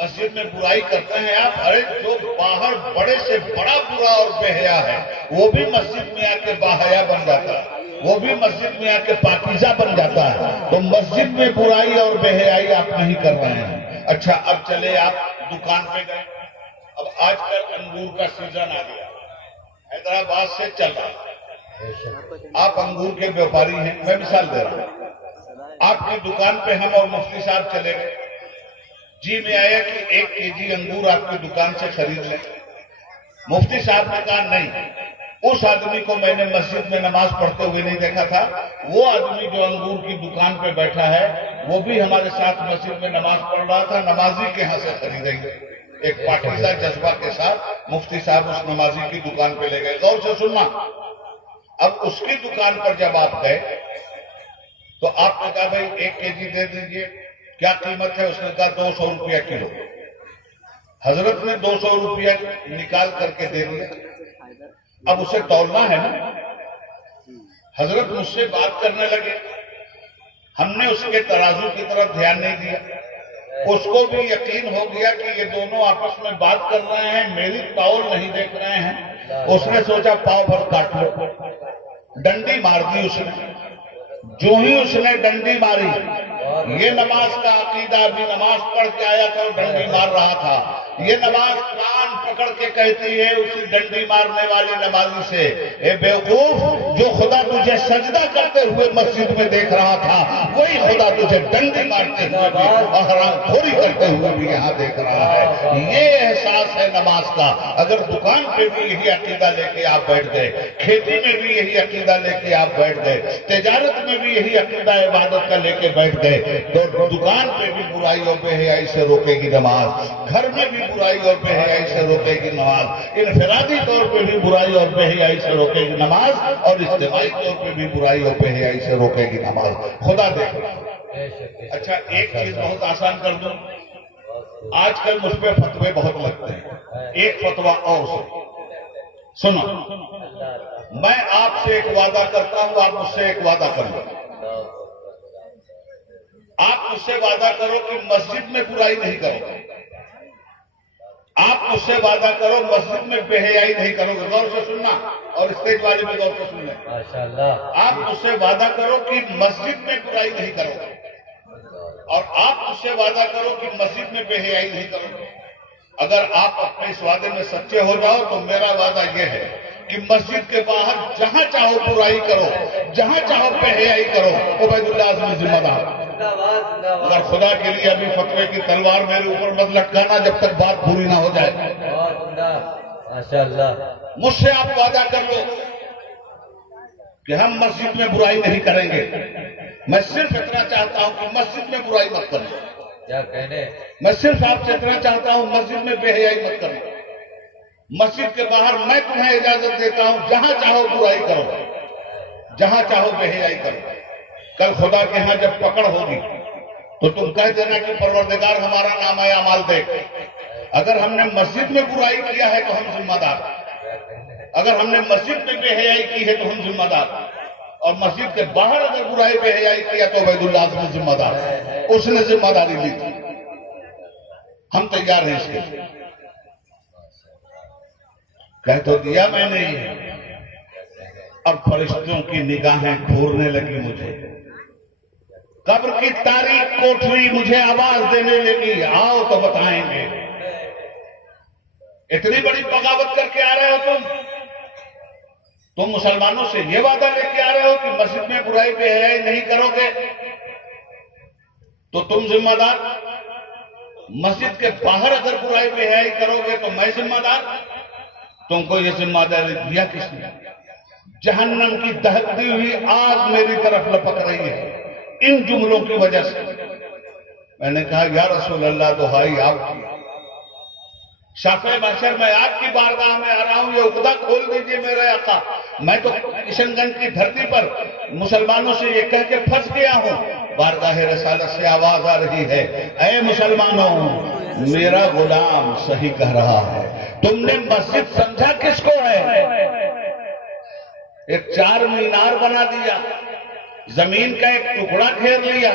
مسجد میں برائی کرتے ہیں آپ۔ ارے جو باہر بڑے سے بڑا برا اور بے حیا ہے وہ بھی مسجد میں آ کے باحیا بن جاتا ہے، وہ بھی مسجد میں آ کے پاکیزہ بن جاتا ہے۔ تو مسجد میں برائی اور بے حیائی آپ نہیں کر رہے ہیں۔ اچھا اب چلے آپ دکان پہ گئے، اب آج کل انگور کا سیزن آ گیا، حیدرآباد سے چل رہا ہے، آپ انگور کے بیوپاری ہیں، میں مثال دے رہا ہوں۔ آپ کی دکان پہ ہم اور مفتی صاحب چلے گئے، جی میں آیا کہ 1 kg انگور آپ کی دکان سے خرید لیں۔ مفتی صاحب نے کہا نہیں، اس آدمی کو میں نے مسجد میں نماز پڑھتے ہوئے نہیں دیکھا تھا، وہ آدمی جو انگور کی دکان پہ بیٹھا ہے وہ بھی ہمارے ساتھ مسجد میں نماز پڑھ رہا تھا، نمازی کے ہاں سے خریدیں گے۔ ایک پاکیزہ جذبہ کے ساتھ مفتی صاحب اس نمازی کی دکان پہ لے گئے۔ غور سے سننا، اب اس کی دکان پر جب آپ گئے تو آپ نے کہا بھائی 1 kg دے دیجئے، کیا قیمت ہے؟ اس نے کہا 200 روپیہ کلو۔ حضرت نے 200 روپیہ نکال کر کے دے دیا۔ اب اسے تولنا ہے نا۔ حضرت مجھ سے بات کرنے لگے، ہم نے اس کے ترازو کی طرف دھیان نہیں دیا، اس کو بھی یقین ہو گیا کہ یہ دونوں آپس میں بات کر رہے ہیں، میری تول نہیں دیکھ رہے ہیں۔ اس نے سوچا پاؤ بھر کاٹ لو، ڈنڈی مار دی اس نے۔ جو ہی اس نے ڈنڈی ماری، یہ نماز کا عقیدہ ابھی نماز پڑھ کے آیا تھا اور ڈنڈی مار رہا تھا، یہ نماز کان پکڑ کے کہتی ہے اسی ڈنڈی مارنے والے نمازی سے، اے بیوقوف، جو خدا تجھے سجدہ کرتے ہوئے مسجد میں دیکھ رہا تھا وہی خدا تجھے ڈنڈی مارتے ہوئے بھی اور حرام خوری کرتے ہوئے بھی یہاں دیکھ رہا ہے۔ یہ احساس ہے نماز کا۔ اگر دکان پہ بھی یہی عقیدہ لے کے آپ بیٹھ گئے، کھیتی میں بھی یہی عقیدہ لے کے آپ بیٹھ گئے، تجارت میں بھی یہی عقیدہ عبادت کا لے کے بیٹھ گئے، تو دکان پہ بھی برائی اور بے حیائی سے روکے گی نماز، گھر میں بھی برائی اور بے حیائی سے روکے گی نماز، انفرادی طور پہ بھی برائی اور بے حیائی سے روکے گی نماز، اور اجتماعی طور پہ بھی برائی اور بے حیائی سے روکے گی نماز۔ خدا دیکھ رہا ہے۔ اچھا ایک چیز بہت آسان کر دوں، آج کل مجھ پہ فتوے بہت لگتے ہیں، ایک فتویٰ اور سنو، میں آپ سے ایک وعدہ کرتا ہوں، آپ مجھ سے ایک وعدہ کر لو۔ آپ مجھ سے وعدہ کرو کہ مسجد میں برائی نہیں کرو گے، آپ مجھ سے وعدہ کرو مسجد میں بے حیائی نہیں کرو گے۔ غور سے سننا، اور اسٹیج والے بھی غور سے سننا۔ آپ مجھ سے وعدہ کرو کہ مسجد میں برائی نہیں کرو گے، اور آپ مجھ سے وعدہ کرو کہ مسجد میں بے حیائی نہیں کرو گے۔ اگر آپ اپنے اس وعدے میں سچے ہو جاؤ تو میرا وعدہ یہ ہے کہ مسجد کے باہر جہاں چاہو برائی کرو، جہاں چاہو بے حیائی کرو، عبید اللہ اعظم ذمہ دار۔ اگر خدا کے لیے ابھی فتوے کی تلوار میرے اوپر مت لٹکانا جب تک بات پوری نہ ہو جائے۔ مجھ سے آپ وعدہ کر لو کہ ہم مسجد میں برائی نہیں کریں گے، میں صرف اتنا چاہتا ہوں کہ مسجد میں برائی مت کریں۔ کیا کہنے؟ میں صرف آپ سے اتنا چاہتا ہوں مسجد میں بے حیائی مت کرنا. مسجد کے باہر میں تمہیں اجازت دیتا ہوں جہاں چاہو برائی کرو, جہاں چاہو بے حیائی کرو. کل خدا کے ہاں جب پکڑ ہوگی تو تم کہہ دینا کہ پروردگار ہمارا نام ہے اعمال دیکھ. اگر ہم نے مسجد میں برائی کیا ہے تو ہم ذمہ دار, اگر ہم نے مسجد میں بے حیائی کی ہے تو ہم ذمہ دار, اور مسجد کے باہر اگر برائی بے حیائی کیا تو عبید اللہ اعظم ذمہ دار, اس نے ذمہ داری لی تھی. ہم تیار ہیں اس کے لیے. کہہ تو دیا میں نے یہ, اب فرشتوں کی نگاہیں گھورنے لگی مجھے, قبر کی تاریخ کوٹھری مجھے آواز دینے لگی, آؤ تو بتائیں گے. اتنی بڑی بغاوت کر کے آ رہے ہو تم مسلمانوں سے یہ وعدہ لے کے آ رہے ہو کہ مسجد میں برائی بے حیائی نہیں کرو گے تو تم ذمہ دار, مسجد کے باہر اگر برائی بے حیائی کرو گے تو میں ذمہ دار. تم کو یہ ذمہ داری دیا کس نے؟ جہنم کی دہکتی ہوئی آگ میری طرف لپک رہی ہے ان جملوں کی وجہ سے. میں نے کہا یا رسول اللہ دہائی آپ کی, شافع محشر میں آپ کی بارگاہ میں آ رہا ہوں, یہ عقدہ کھول دیجئے میرے آقا. میں تو کشن گنج کی دھرتی پر مسلمانوں سے یہ کہہ کے پھنس گیا ہوں, بارگاہ رسالت سے آواز آ رہی ہے, اے مسلمانوں میرا غلام صحیح کہہ رہا ہے. تم نے مسجد سمجھا کس کو ہے؟ ایک چار مینار بنا دیا, زمین کا ایک ٹکڑا گھیر لیا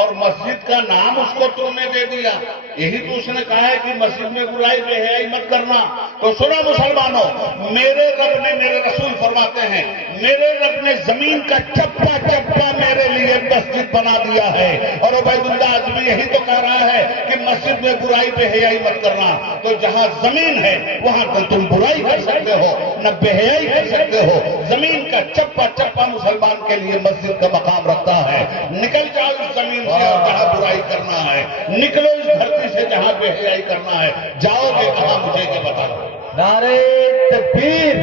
اور مسجد کا نام اس کو تم نے دے دیا. یہی تو اس نے کہا ہے کہ مسجد میں برائی بے حیائی مت کرنا. تو سنو مسلمانوں, میرے رب نے, میرے رسول فرماتے ہیں, میرے رب نے زمین کا چپا چپا میرے لیے مسجد بنا دیا ہے. اور عبید اللہ اعظمی یہی تو کہہ رہا ہے کہ مسجد میں برائی بے حیائی مت کرنا. تو جہاں زمین ہے وہاں تم برائی کر سکتے ہو نہ بے حیائی کر سکتے ہو. زمین کا چپا چپا مسلمان کے لیے مسجد کا مقام رکھتا ہے. نکل جاؤ اس زمین سے, اور جہاں برائی کرنا ہے نکلو اس دھرتی سے, جہاں بے حیائی کرنا ہے جاؤ گے کہاں مجھے یہ بتاؤ. نعرہ تکبیر,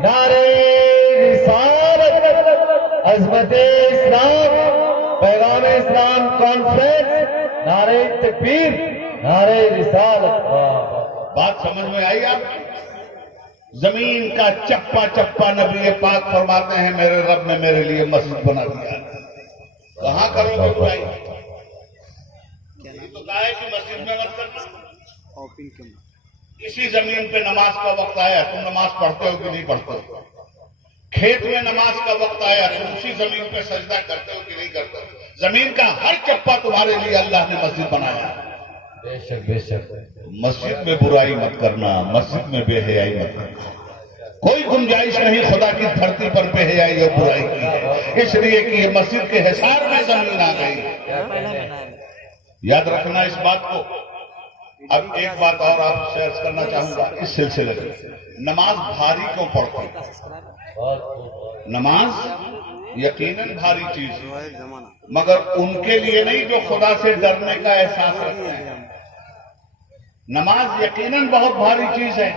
نعرہ رسالت, عظمت اسلام, پیغام اسلام کانفرنس, نعرہ تکبیر, نعرہ رسالت. بات سمجھ میں آئی آپ؟ زمین کا چپا چپا نبی پاک فرماتے ہیں میرے رب نے میرے لیے مسجد بنا دیا. کہاں کرو گے برائی؟ تو کہا ہے کہ مسجد میں مت کرنا. اسی زمین پہ نماز کا وقت آیا, تم نماز پڑھتے ہو کہ نہیں پڑھتے ہو؟ کھیت میں نماز کا وقت آیا, تم اسی زمین پہ سجدہ کرتے ہو کہ نہیں کرتے ہو؟ زمین کا ہر چپا تمہارے لیے اللہ نے مسجد بنایا. بے شک بے شک. مسجد میں برائی مت کرنا, مسجد میں بے حیائی مت کرنا. کوئی گنجائش نہیں خدا کی دھرتی پر بے حیائی اور برائی کی ہے, اس لیے کہ یہ مسجد کے حصار میں زمین آ گئی. یاد رکھنا اس بات کو. اب ایک بات اور آپ سے عرض کرنا چاہوں گا اس سلسلے میں, نماز بھاری کیوں پڑھتے؟ نماز یقیناً بھاری چیز ہے, مگر ان کے لیے نہیں جو خدا سے ڈرنے کا احساس رکھتے ہیں. نماز یقیناً بہت بھاری چیز ہے,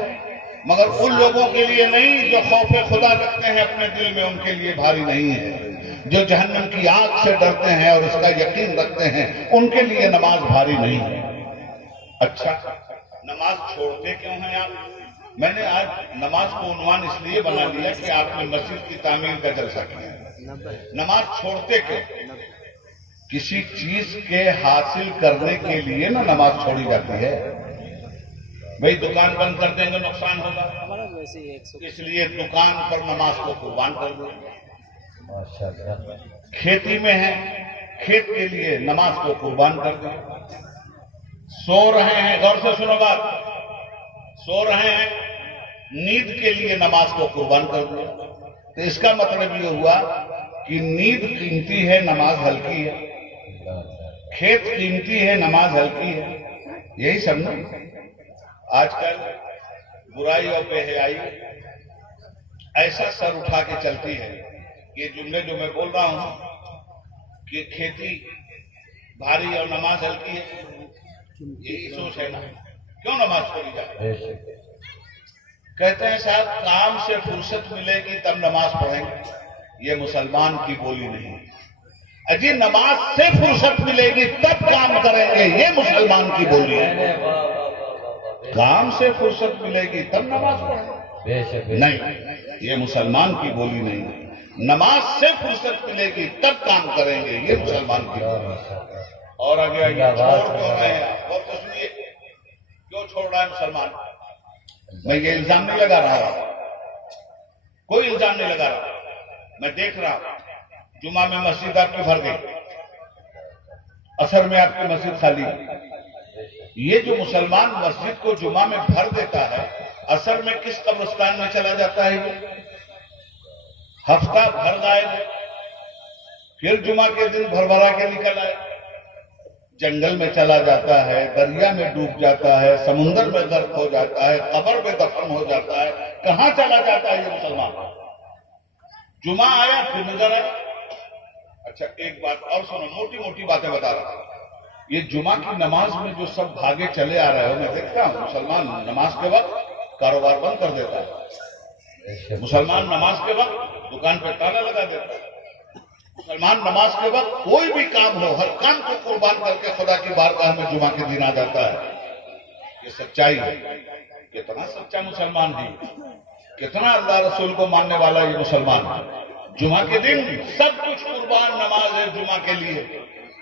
مگر ان لوگوں کے لیے نہیں جو خوف خدا رکھتے ہیں اپنے دل میں, ان کے لیے بھاری نہیں ہے. جو جہنم کی آگ سے ڈرتے ہیں اور اس کا یقین رکھتے ہیں ان کے لیے نماز بھاری نہیں ہے. اچھا, نماز چھوڑتے کیوں ہیں آپ؟ میں نے آج نماز کو عنوان اس لیے بنا دیا کہ آپ نے مسجد کی تعمیر کا جلسہ کیا. نماز چھوڑتے کیوں؟ کسی چیز کے حاصل کرنے کے لیے نا نماز چھوڑی جاتی ہے. بھئی دکان بند کر دیں گے نقصان ہوگا, اس لیے دکان پر نماز کو قربان کر دیں. کھیتی میں ہے, کھیت کے لیے نماز کو قربان کر دیں. سو رہے ہیں, غور سے سنو بات, سو رہے ہیں, نیند کے لیے نماز کو قربان کر دیں. تو اس کا مطلب یہ ہوا کہ نیند قیمتی ہے, نماز ہلکی ہے. کھیت قیمتی ہے, نماز ہلکی ہے. یہی سمجھو. آج کل برائی اور بے حیائی ایسا سر اٹھا کے چلتی ہے. یہ جملے جو میں بول رہا ہوں کہ کھیتی بھاری اور نماز ہلکی ہے, یہی سوچ ہے نا. کیوں نماز چھوڑی جائے؟ کہتے ہیں صاحب کام سے فرصت ملے گی تب نماز پڑھیں گے. یہ مسلمان کی بولی نہیں. اجی نماز سے فرصت ملے گی تب کام کریں گے، یہ مسلمان کی بولی ہے۔ کام سے فرصت ملے گی تب نماز پڑھیں گے، نہیں، یہ مسلمان کی بولی نہیں ہے۔ نماز سے فرصت ملے گی تب کام کریں گے، یہ مسلمان کی بولی ہے۔ اور آگے یہ چھوڑ کیوں رہے ہیں؟ اور تو سنیے، کیوں چھوڑ رہا ہے مسلمان؟ میں یہ الزام نہیں لگا رہا، کوئی الزام نہیں لگا رہا، میں دیکھ رہا ہوں جمعہ میں مسجد آپ کی بھر گئی، عصر میں آپ کی مسجد خالی۔ یہ جو مسلمان مسجد کو جمعہ میں بھر دیتا ہے، عصر میں کس قبرستان میں چلا جاتا ہے؟ یہ ہفتہ بھر غائب ہے، پھر جمعہ کے دن بھر بھرا کے نکل آئے، جنگل میں چلا جاتا ہے، دریا میں ڈوب جاتا ہے، سمندر میں غرق ہو جاتا ہے، قبر میں دفن ہو جاتا ہے، کہاں چلا جاتا ہے یہ مسلمان؟ جمعہ آیا پھر نظر آیا۔ اچھا ایک بات اور سنو، موٹی موٹی باتیں بتا رہا ہوں۔ یہ جمعہ کی نماز میں جو سب بھاگے چلے آ رہے ہو، میں دیکھتا ہوں مسلمان نماز کے وقت کاروبار بند کر دیتا ہے، مسلمان نماز کے وقت دکان پہ تالا لگا دیتا ہے، مسلمان نماز کے وقت کوئی بھی کام ہو ہر کام کو قربان کر کے خدا کی بارگاہ میں جمعہ کے دن آ جاتا ہے۔ یہ سچائی ہے، کتنا سچا مسلمان ہے، کتنا اللہ رسول کو ماننے والا یہ مسلمان ہے۔ جمعہ کے دن سب کچھ قربان نماز ہے جمعہ کے لیے،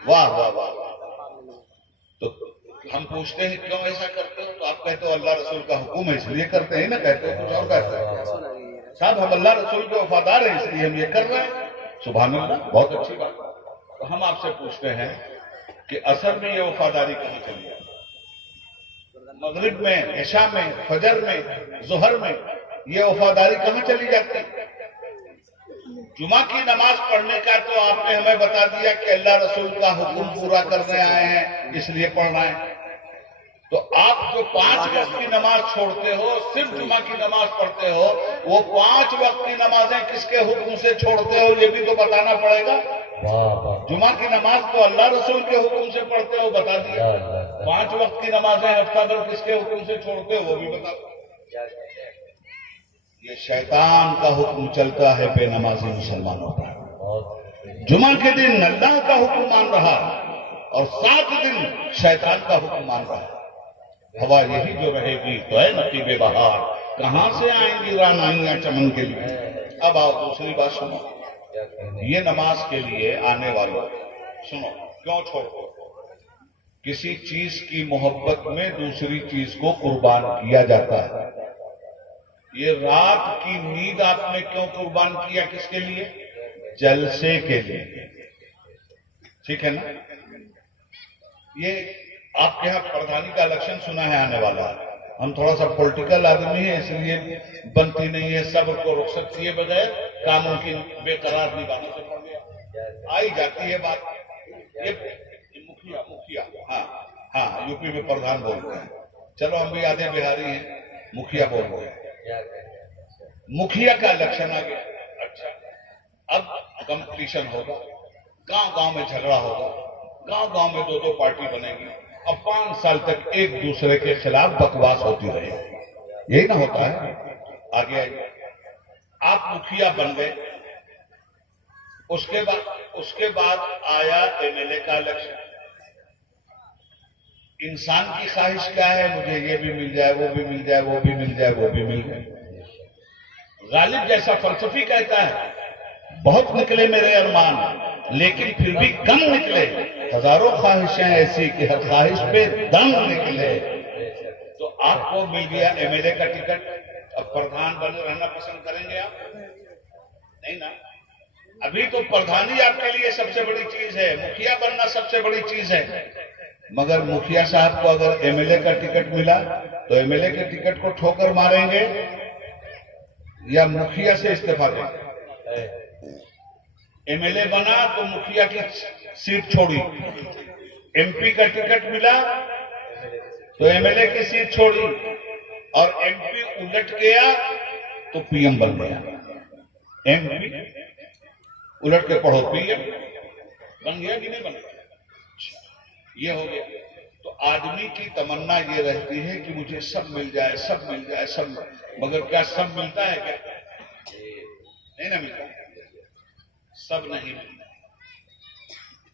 واہ واہ واہ۔ تو ہم پوچھتے ہیں کیوں ایسا کرتے ہو؟ تو آپ کہتے ہو اللہ رسول کا حکم ہے اس لیے کرتے ہیں، نہ کہتے ہو کچھ اور کہتے ہیں؟ صاحب ہم اللہ رسول کے وفادار ہیں اس لیے ہم یہ کر رہے ہیں۔ سبحان اللہ، بہت اچھی بات۔ تو ہم آپ سے پوچھتے ہیں کہ عصر میں یہ وفاداری کہاں چلی ہے؟ مغرب میں، عشاء میں، فجر میں، ظہر میں یہ وفاداری کہاں چلی جاتی؟ جمعہ کی نماز پڑھنے کا تو آپ نے ہمیں بتا دیا کہ اللہ رسول کا حکم پورا کرنے آئے ہیں اس لیے پڑھنا ہے۔ تو آپ جو 5 وقت کی نماز چھوڑتے ہو، صرف جمعہ کی نماز پڑھتے ہو، وہ 5 وقت کی نمازیں کس کے حکم سے چھوڑتے ہو یہ بھی تو بتانا پڑے گا۔ جمعہ کی نماز تو اللہ رسول کے حکم سے پڑھتے ہو، بتا دیا۔ 5 وقت کی نمازیں ہفتہ بھر کس کے حکم سے چھوڑتے ہو وہ بھی بتا دو۔ یہ شیطان کا حکم چلتا ہے بے نمازی مسلمانوں پر۔ جمعہ کے دن اللہ کا حکم مان رہا اور 7 دن شیطان کا حکم مان رہا۔ ہوا یہی جو رہے گی تو اے نقیب بہار، کہاں سے آئیں گی رعنائیاں چمن کے لیے؟ اب آؤ دوسری بات سنو، یہ نماز کے لیے آنے والوں سنو، کیوں چھوڑو؟ کسی چیز کی محبت میں دوسری چیز کو قربان کیا جاتا ہے۔ یہ رات کی نیند آپ نے کیوں قربان کیا؟ کس کے لیے؟ جلسے کے لیے، ٹھیک ہے نا؟ یہ آپ کے ہاں پردھانی کا الیکشن سنا ہے آنے والا، ہم تھوڑا سا پولیٹیکل آدمی ہیں اس لیے بنتی نہیں ہے، صبر کو رخصت کیے بغیر کاموں کی بے قرار دیوانوں سے پڑ گیا، آئی جاتی ہے بات۔ یہ مکھیا ہاں یو پی میں پردھان بولتے ہیں، چلو ہم بھی آدھے بہاری ہیں، مکھیا بول رہے ہیں۔ مکھیا کا الیکشن آ گیا، اچھا اب کمپٹیشن ہوگا، گاؤں گاؤں میں جھگڑا ہوگا، گاؤں گاؤں میں 2 پارٹی بنے گی، اب 5 سال تک ایک دوسرے کے خلاف بکواس ہوتی رہے گی، یہی نہ ہوتا ہے؟ آگے آئیے، آپ مکھیا بن گئے، اس کے بعد آیا MLA کا الیکشن۔ انسان کی خواہش کیا ہے؟ مجھے یہ بھی مل جائے، وہ بھی مل جائے، وہ بھی مل جائے، وہ بھی مل جائے۔ غالب جیسا فلسفی کہتا ہے بہت نکلے میرے ارمان لیکن پھر بھی کم نکلے، ہزاروں خواہشیں ایسی کہ ہر خواہش پہ دم نکلے۔ تو آپ کو مل گیا MLA کا ٹکٹ، اب پردھان بنے رہنا پسند کریں گے آپ؟ نہیں نا، ابھی تو پردھانی آپ کے لیے سب سے بڑی چیز ہے، مکھیا بننا سب سے بڑی چیز ہے۔ مگر مکھیا صاحب کو اگر MLA کا ٹکٹ ملا تو MLA کے ٹکٹ کو ٹھوکر ماریں گے یا مکھیا سے استعفیٰ دیں گے؟ MLA بنا تو مکھیا کی سیٹ چھوڑی، MP کا ٹکٹ ملا تو MLA کی سیٹ چھوڑی، اور MP الٹ گیا تو PM بن گیا۔ MP الٹ کے پڑھو، PM بن گیا کہ نہیں بن گیا؟ یہ ہو گیا۔ تو آدمی کی تمنا یہ رہتی ہے کہ مجھے سب مل جائے، سب مل جائے، سب، مگر کیا سب ملتا ہے؟ کیا نہیں نہ ملتا، سب نہیں ملتا۔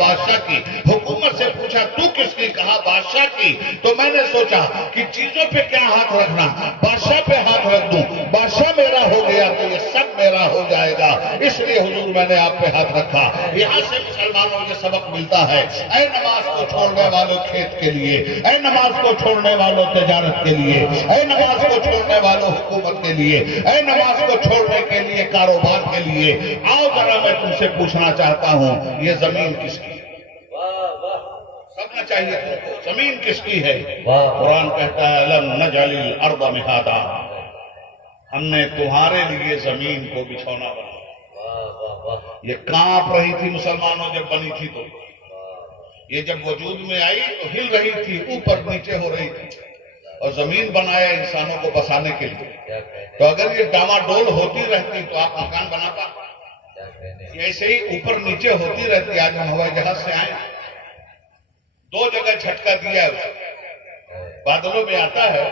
بادشاہ کی. حکومت سے پوچھا تو کس کی؟ کہا بادشاہ کی. تو میں نے سوچا کہ چیزوں پہ کیا ہاتھ رکھنا، بادشاہ پہ ہاتھ رکھ دوں. بادشاہ میرا ہو گیا تو یہ سب میرا ہو جائے گا، اس لیے حضور میں نے آپ پہ ہاتھ رکھا. یہاں سے مسلمانوں کو سبق ملتا ہے. اے نماز کو چھوڑنے والوں کھیت کے لیے، اے نماز کو چھوڑنے والوں تجارت کے لیے، اے نماز کو چھوڑنے والوں حکومت کے لیے، اے نماز کو چھوڑنے کے لیے کاروبار کے لیے، آؤ ذرا میں تم سے پوچھنا چاہتا ہوں یہ زمین کس کی؟ سمجھنا چاہیے تم کو زمین کس کی ہے. قرآن کہتا ہے الم نجعل الارض مہادا، ہم نے تمہارے لیے زمین کو بچھونا بنا. یہ کانپ رہی تھی مسلمانوں جب بنی تھی، تو یہ جب وجود میں آئی تو ہل رہی تھی، اوپر نیچے ہو رہی تھی. اور زمین بنایا انسانوں کو بسانے کے لیے. تو اگر یہ ڈاما ڈول ہوتی رہتی تو آپ مکان بنا پاتے؟ ایسے ہی اوپر نیچے ہوتی رہتی. آج ہم ہوائی جہاز سے آئے، 2 جگہ جھٹکا دیا ہے، بادلوں میں آتا ہے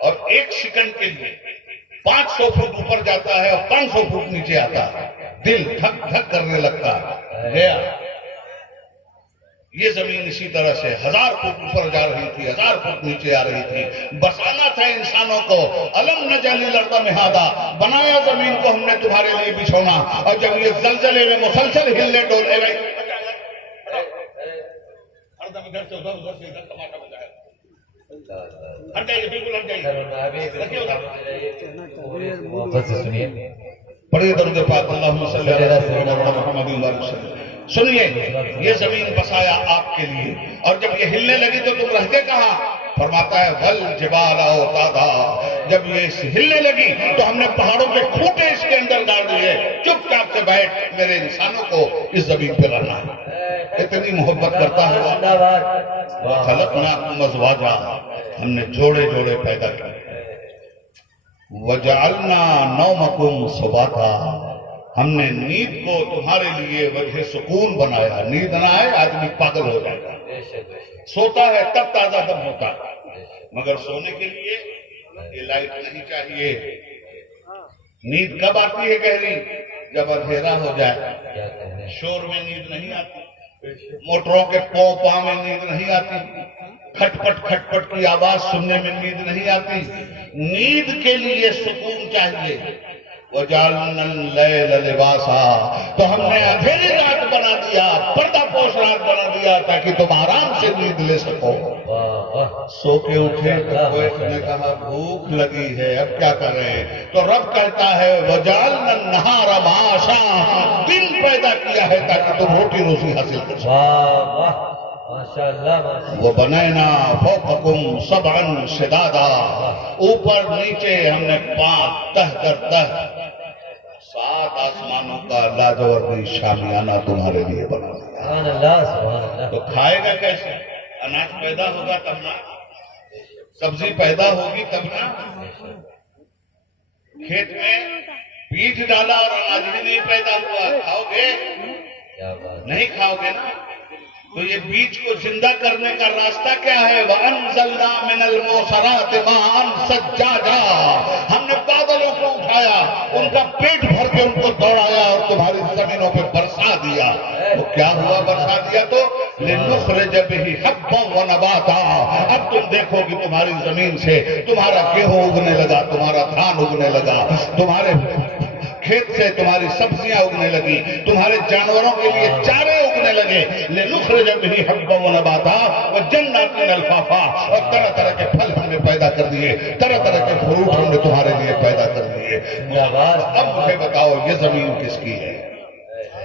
اور 1 سیکنڈ کے لیے 500 فٹ اوپر جاتا ہے اور 500 فٹ نیچے آتا ہے. دل دھک دھک کرنے لگتا ہے. گیا. یہ زمین اسی طرح سے 1000 فٹ اوپر جا رہی تھی، 1000 فٹ نیچے آ رہی تھی. بسانا تھا انسانوں کو. الم نجعل الارض مہادا، بنایا زمین کو ہم نے تمہارے لیے بچھونا. اور جب یہ زلزلے میں مسلسل ہلنے ڈولنے لگے، ادھر سے ادھر، ادھر سے ادھر تماشا بجایا. ہٹ جائیے، بالکل ہٹ جائیے. محبت سے سنیے، پڑھیے درود پاک اللہم صلی علی سیدنا محمد وسلم. سنیے، یہ زمین بسایا آپ کے لیے. اور جب یہ ہلنے لگی تو تم رہتے کہاں؟ فرماتا ہے والجبال اوتادا، جب یہ ہلنے لگی تو ہم نے پہاڑوں کے کھوٹے اس کے اندر ڈال دیے. چپ چاپ سے بیٹھ، میرے انسانوں کو اس زمین پہ رہنا ہے. اتنی محبت کرتا ہے وہ. خلقناکم ازواجا، ہم نے جوڑے جوڑے پیدا کیے. وجعلنا نومکم سباتا، ہم نے نیند کو تمہارے لیے وجہ سکون بنایا. نیند نہ آئے آدمی پاگل ہو جائے گا. سوتا ہے تب تازہ دم ہوتا ہے، مگر سونے کے لیے یہ لائٹ نہیں چاہیے. نیند کب آتی ہے گہری؟ جب اندھیرا ہو جائے. شور میں نیند نہیں آتی، موٹروں کے پاؤں پاؤں میں نیند نہیں آتی، کھٹ پٹ کی آواز سننے میں نیند نہیں آتی. نیند کے لیے سکون چاہیے. وَجَعَلْنَا اللَّيْلَ لِبَاسًا، تو ہم نے اندھیری رات بنا دیا، پردہ پوش رات بنا دیا تاکہ تم آرام سے نیند لے سکو. سو کے اٹھے تو کوئی نے کہا بھوک لگی ہے، اب کیا کریں؟ تو رب کہتا ہے وَجَعَلْنَا النَّهَارَ مَعَاشًا، دن پیدا کیا ہے تاکہ تم روٹی روزی حاصل کر سکو. وَبَنَيْنَا فَوْقَكُمْ سَبْعًا شِدَادًا، اوپر نیچے ہم نے 5 تہ در تہ 7 آسمانوں کا لاجوردی شامیانہ تمہارے لیے بنا دیا. تو کھائے گا کیسے؟ اناج پیدا ہوگا تب نا، سبزی پیدا ہوگی تب نا. کھیت میں بیج ڈالا اور اناج بھی نہیں پیدا ہوا، کھاؤ گے؟ نہیں کھاؤ گے نا. تو یہ بیج کو زندہ کرنے کا راستہ کیا ہے؟ وَأَنزَلْنَا مِنَ الْمُعْصِرَاتِ مَاءً ثَجَّاجًا، ہم نے بادلوں کو اٹھایا، ان کا پیٹ بھر کے ان کو دوڑایا اور تمہاری زمینوں پہ برسا دیا. تو کیا ہوا برسا دیا تو؟ لِنُخْرِجَ بِهِ حَبًّا وَنَبَاتًا، اب تم دیکھو کہ تمہاری زمین سے تمہارا گیہوں اگنے لگا، تمہارا دھان اگنے لگا، تمہارے کھیت سے تمہاری سبزیاں اگنے لگی، تمہارے جانوروں کے لیے چارے اگنے لگے. لِنُخْرِجَ بِهِ حَبًّا وَنَبَاتًا وَجَنَّاتٍ أَلْفَافًا، اور طرح طرح کے پھل ہم نے پیدا کر دیے، طرح طرح کے فروٹ ہم نے تمہارے لیے پیدا کر دیے. اب مجھے بتاؤ یہ زمین کس کی ہے؟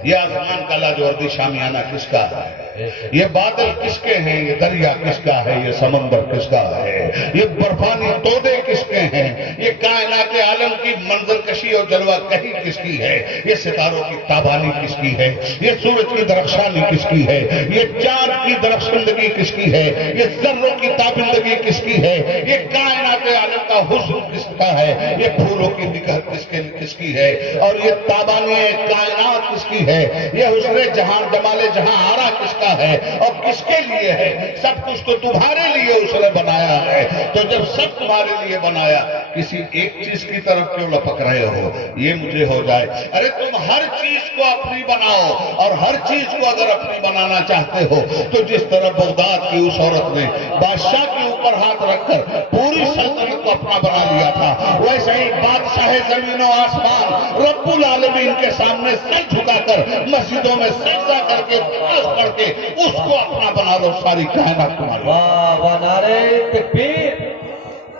یہ آسمان کا لاجوردی شامیانہ کس کا ہے؟ یہ بادل کس کے ہیں؟ یہ دریا کس کا ہے؟ یہ سمندر کس کا ہے؟ یہ برفانی تودے کس کے ہیں؟ یہ کائنات عالم کی منظر کشی اور جلوہ کشی کس کی ہے؟ یہ ستاروں کی تابانی کس کی ہے؟ یہ سورج کی درخشانی کس کی ہے؟ یہ چاند کی درخشندگی کس کی ہے؟ یہ ذروں کی تابندگی کس کی ہے؟ یہ کائنات عالم کا حسن کس کا ہے؟ یہ پھولوں کی نکہت کس کی ہے؟ اور یہ تابانی کائنات کس کی ہے؟ یہ حسن جہاں جمال جہاں آرا کس کا ہے اور کس کے لیے ہے؟ سب کچھ تو تمہارے لیے اس نے بنایا ہے. تو جب سب تمہارے لیے بنایا، کسی ایک چیز کی طرف کیوں لپک رہے ہو؟ یہ مجھے ہو جائے۔ ارے تم ہر چیز کو اپنی بناؤ، اور ہر چیز کو اگر اپنی بنانا چاہتے ہو تو جس طرح بغداد کی اس عورت نے بادشاہ کے اوپر ہاتھ رکھ کر پوری سلطنت کو اپنا بنا لیا تھا، ویسے ہی بادشاہ زمین و آسمان رب العالمین کے سامنے سر جھکا کر مسجدوں میں سجدہ کر کے نماز پڑھ کے اس کو اپنا بنا لو، ساری کائنات تمہاری۔ واہ واہ، نعرہ تکبیر،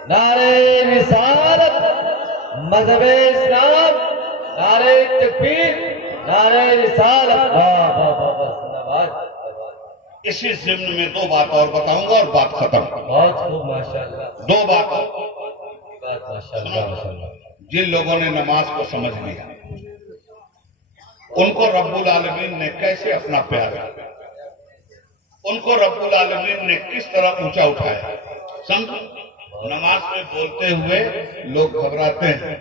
نعرہ رسالت، مذہب اسلام، نعرہ تکبیر، نعرہ رسالت، واہ واہ واہ واہ، زندہ باد۔ اسی ضمن میں دو بات اور بتاؤں گا اور بات ختم۔ بہت خوب، ماشاءاللہ، دو بات اور۔ بات ماشاءاللہ ماشاءاللہ۔ جن لوگوں نے نماز کو سمجھ لیا ان کو رب العالمین نے کیسے اپنا پیار کیا، ان کو رب العالمین نے کس طرح اونچا اٹھایا۔ سمجھ، نماز میں بولتے ہوئے لوگ گھبراتے ہیں،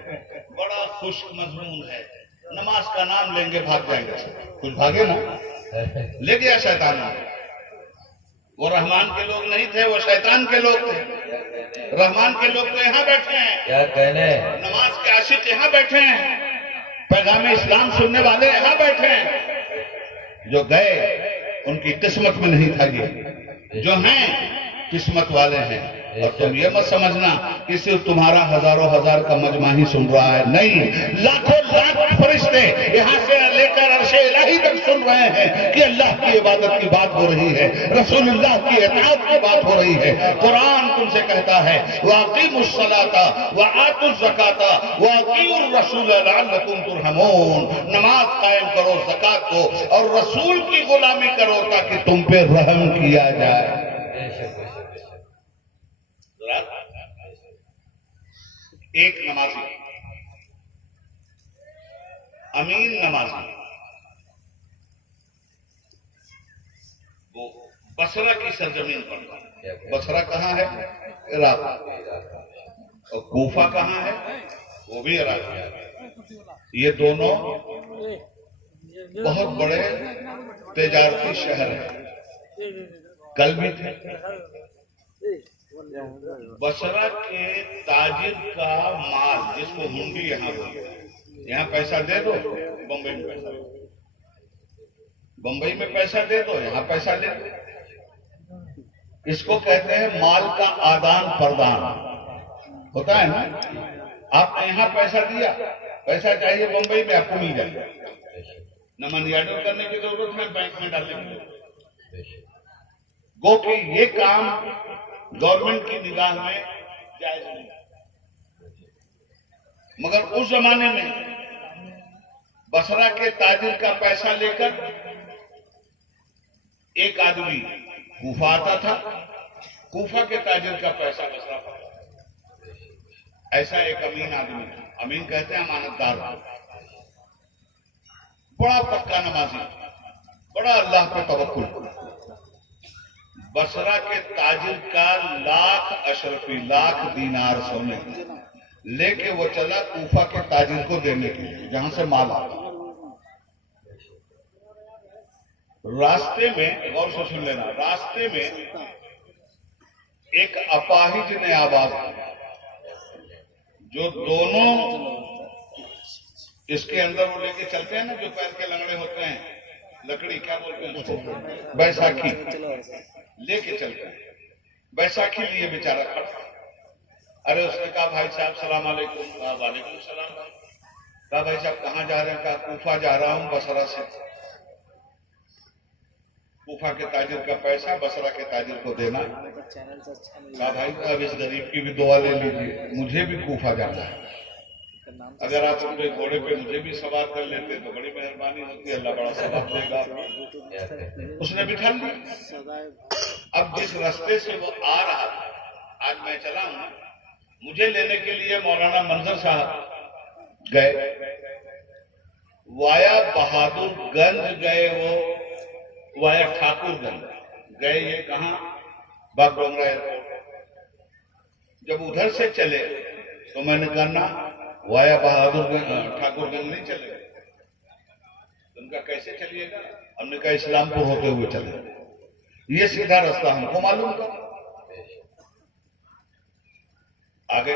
بڑا خشک مضمون ہے، نماز کا نام لیں گے بھاگ جائیں گے، کچھ بھاگے نا، لے گیا شیطان نے۔ وہ رحمان کے لوگ نہیں تھے، وہ شیطان کے لوگ تھے۔ رحمان کے لوگ تو یہاں بیٹھے ہیں، کیا کہنے، نماز کے عاشق یہاں بیٹھے ہیں، پیغام اسلام سننے والے یہاں بیٹھے ہیں۔ جو گئے ان کی قسمت میں نہیں تھا، یہ جو ہیں قسمت والے ہیں۔ اور تم یہ مت سمجھنا کہ صرف تمہارا ہزاروں ہزار کا مجمع ہی سن رہا ہے، نہیں، لاکھوں لاکھ فرشتے یہاں سے لے کر عرش الہی تک سن رہے ہیں کہ اللہ کی عبادت کی بات ہو رہی ہے، رسول اللہ کی اطاعت کی بات ہو رہی ہے۔ قرآن تم سے کہتا ہے وَأَقِيمُوا الصَّلَاةَ وَآتُوا الزَّكَاةَ وَأَطِيعُوا الرَّسُولَ لَعَلَّكُمْ تُرْحَمُونَ۔ نماز قائم کرو، زکات دو، اور رسول کی غلامی کرو تاکہ تم پہ رحم کیا جائے۔ بے شک بے شک بے شک۔ ایک نمازی، امین نمازی، وہ بصرہ کی سرزمین پر تھا۔ بصرہ کہاں ہے؟ عراق۔ اور کوفہ کہاں ہے؟ وہ بھی عراق ہے۔ یہ دونوں بہت بڑے تجارتی شہر ہیں، کل بھی تھے۔ بصرہ کے تاجر کا مال، جس کو ہنڈی یہاں بولتے ہیں، یہاں پیسہ دے دو، بمبئی میں پیسہ دے دو، بمبئی میں پیسہ دے دو، یہاں پیسہ دے دو۔ اس کو کہتے ہیں مال کا آدان پردان، ہوتا ہے نا۔ آپ نے یہاں پیسہ دیا، پیسہ چاہیے بمبئی میں، آپ کو مل جائے گا، نہ منی آرڈر کرنے کی ضرورت ہے، بینک میں ڈالنے کی ضرورت ہے۔ گو کہ یہ کام گورنمنٹ کی نگاہ میں جائز نہیں، مگر اس زمانے میں بصرہ کے تاجر کا پیسہ لے کر ایک آدمی کوفہ آتا تھا، کوفہ کے تاجر کا پیسہ بصرہ پاتا۔ ایسا ایک امین آدمی تھا، امین کہتے ہیں امانتدار، بڑا پکا نمازی، بڑا اللہ پہ توکل۔ بصرہ کے تاجر کا لاکھ اشرفی، لاکھ دینار سونے لے کے وہ چلا کوفہ کے تاجر کو دینے کے لیے، جہاں سے مال آتا۔ راستے میں، غور سے سن لینا، راستے میں ایک اپاہج نے آواز دی، جو دونوں اس کے اندر وہ لے کے چلتے ہیں نا، جو پیر کے لنگڑے ہوتے ہیں، لکڑی کیا بولتے ہیں اس کو، بیساکھی لے کے چلتے ہیں۔ بیساکھی لیے بیچارہ کھڑا، ارے اس نے کہا بھائی صاحب السلام علیکم۔ وعلیکم السلام۔ کہا بھائی صاحب کہاں جا رہے ہیں؟ کہا کوفہ جا رہا ہوں، بصرہ سے۔ کوفہ کے تاجر کا پیسہ بصرہ کے تاجر کو دینا۔ کہا بھائی اب اس غریب کی بھی دعا لے لیجیے، مجھے بھی کوفہ جانا ہے، اگر آپ اپنے گھوڑے پہ مجھے بھی سوار کر لیتے تو بڑی مہربانی ہوتی، اللہ بڑا ثواب دے گا۔ اس نے بٹھا لیا۔ اب جس راستے سے وہ آ رہا تھا، آج میں چلا ہوں، مجھے لینے کے لیے مولانا منظر صاحب گئے، وایا بہادر گنج گئے، وہ وایا ٹھاکر گنج گئے، یہ کہاں؟ باغ ڈونگرا ایئرپورٹ۔ جب ادھر سے چلے تو میں نے کہا نا وایا بہادر گنج ٹھاکر گنج نہیں چلے، ان کا کیسے چلیے گا؟ ہم نے کہا اسلام پور ہوتے ہوئے چلے، یہ سیدھا راستہ ہم کو معلوم تھا۔ آگے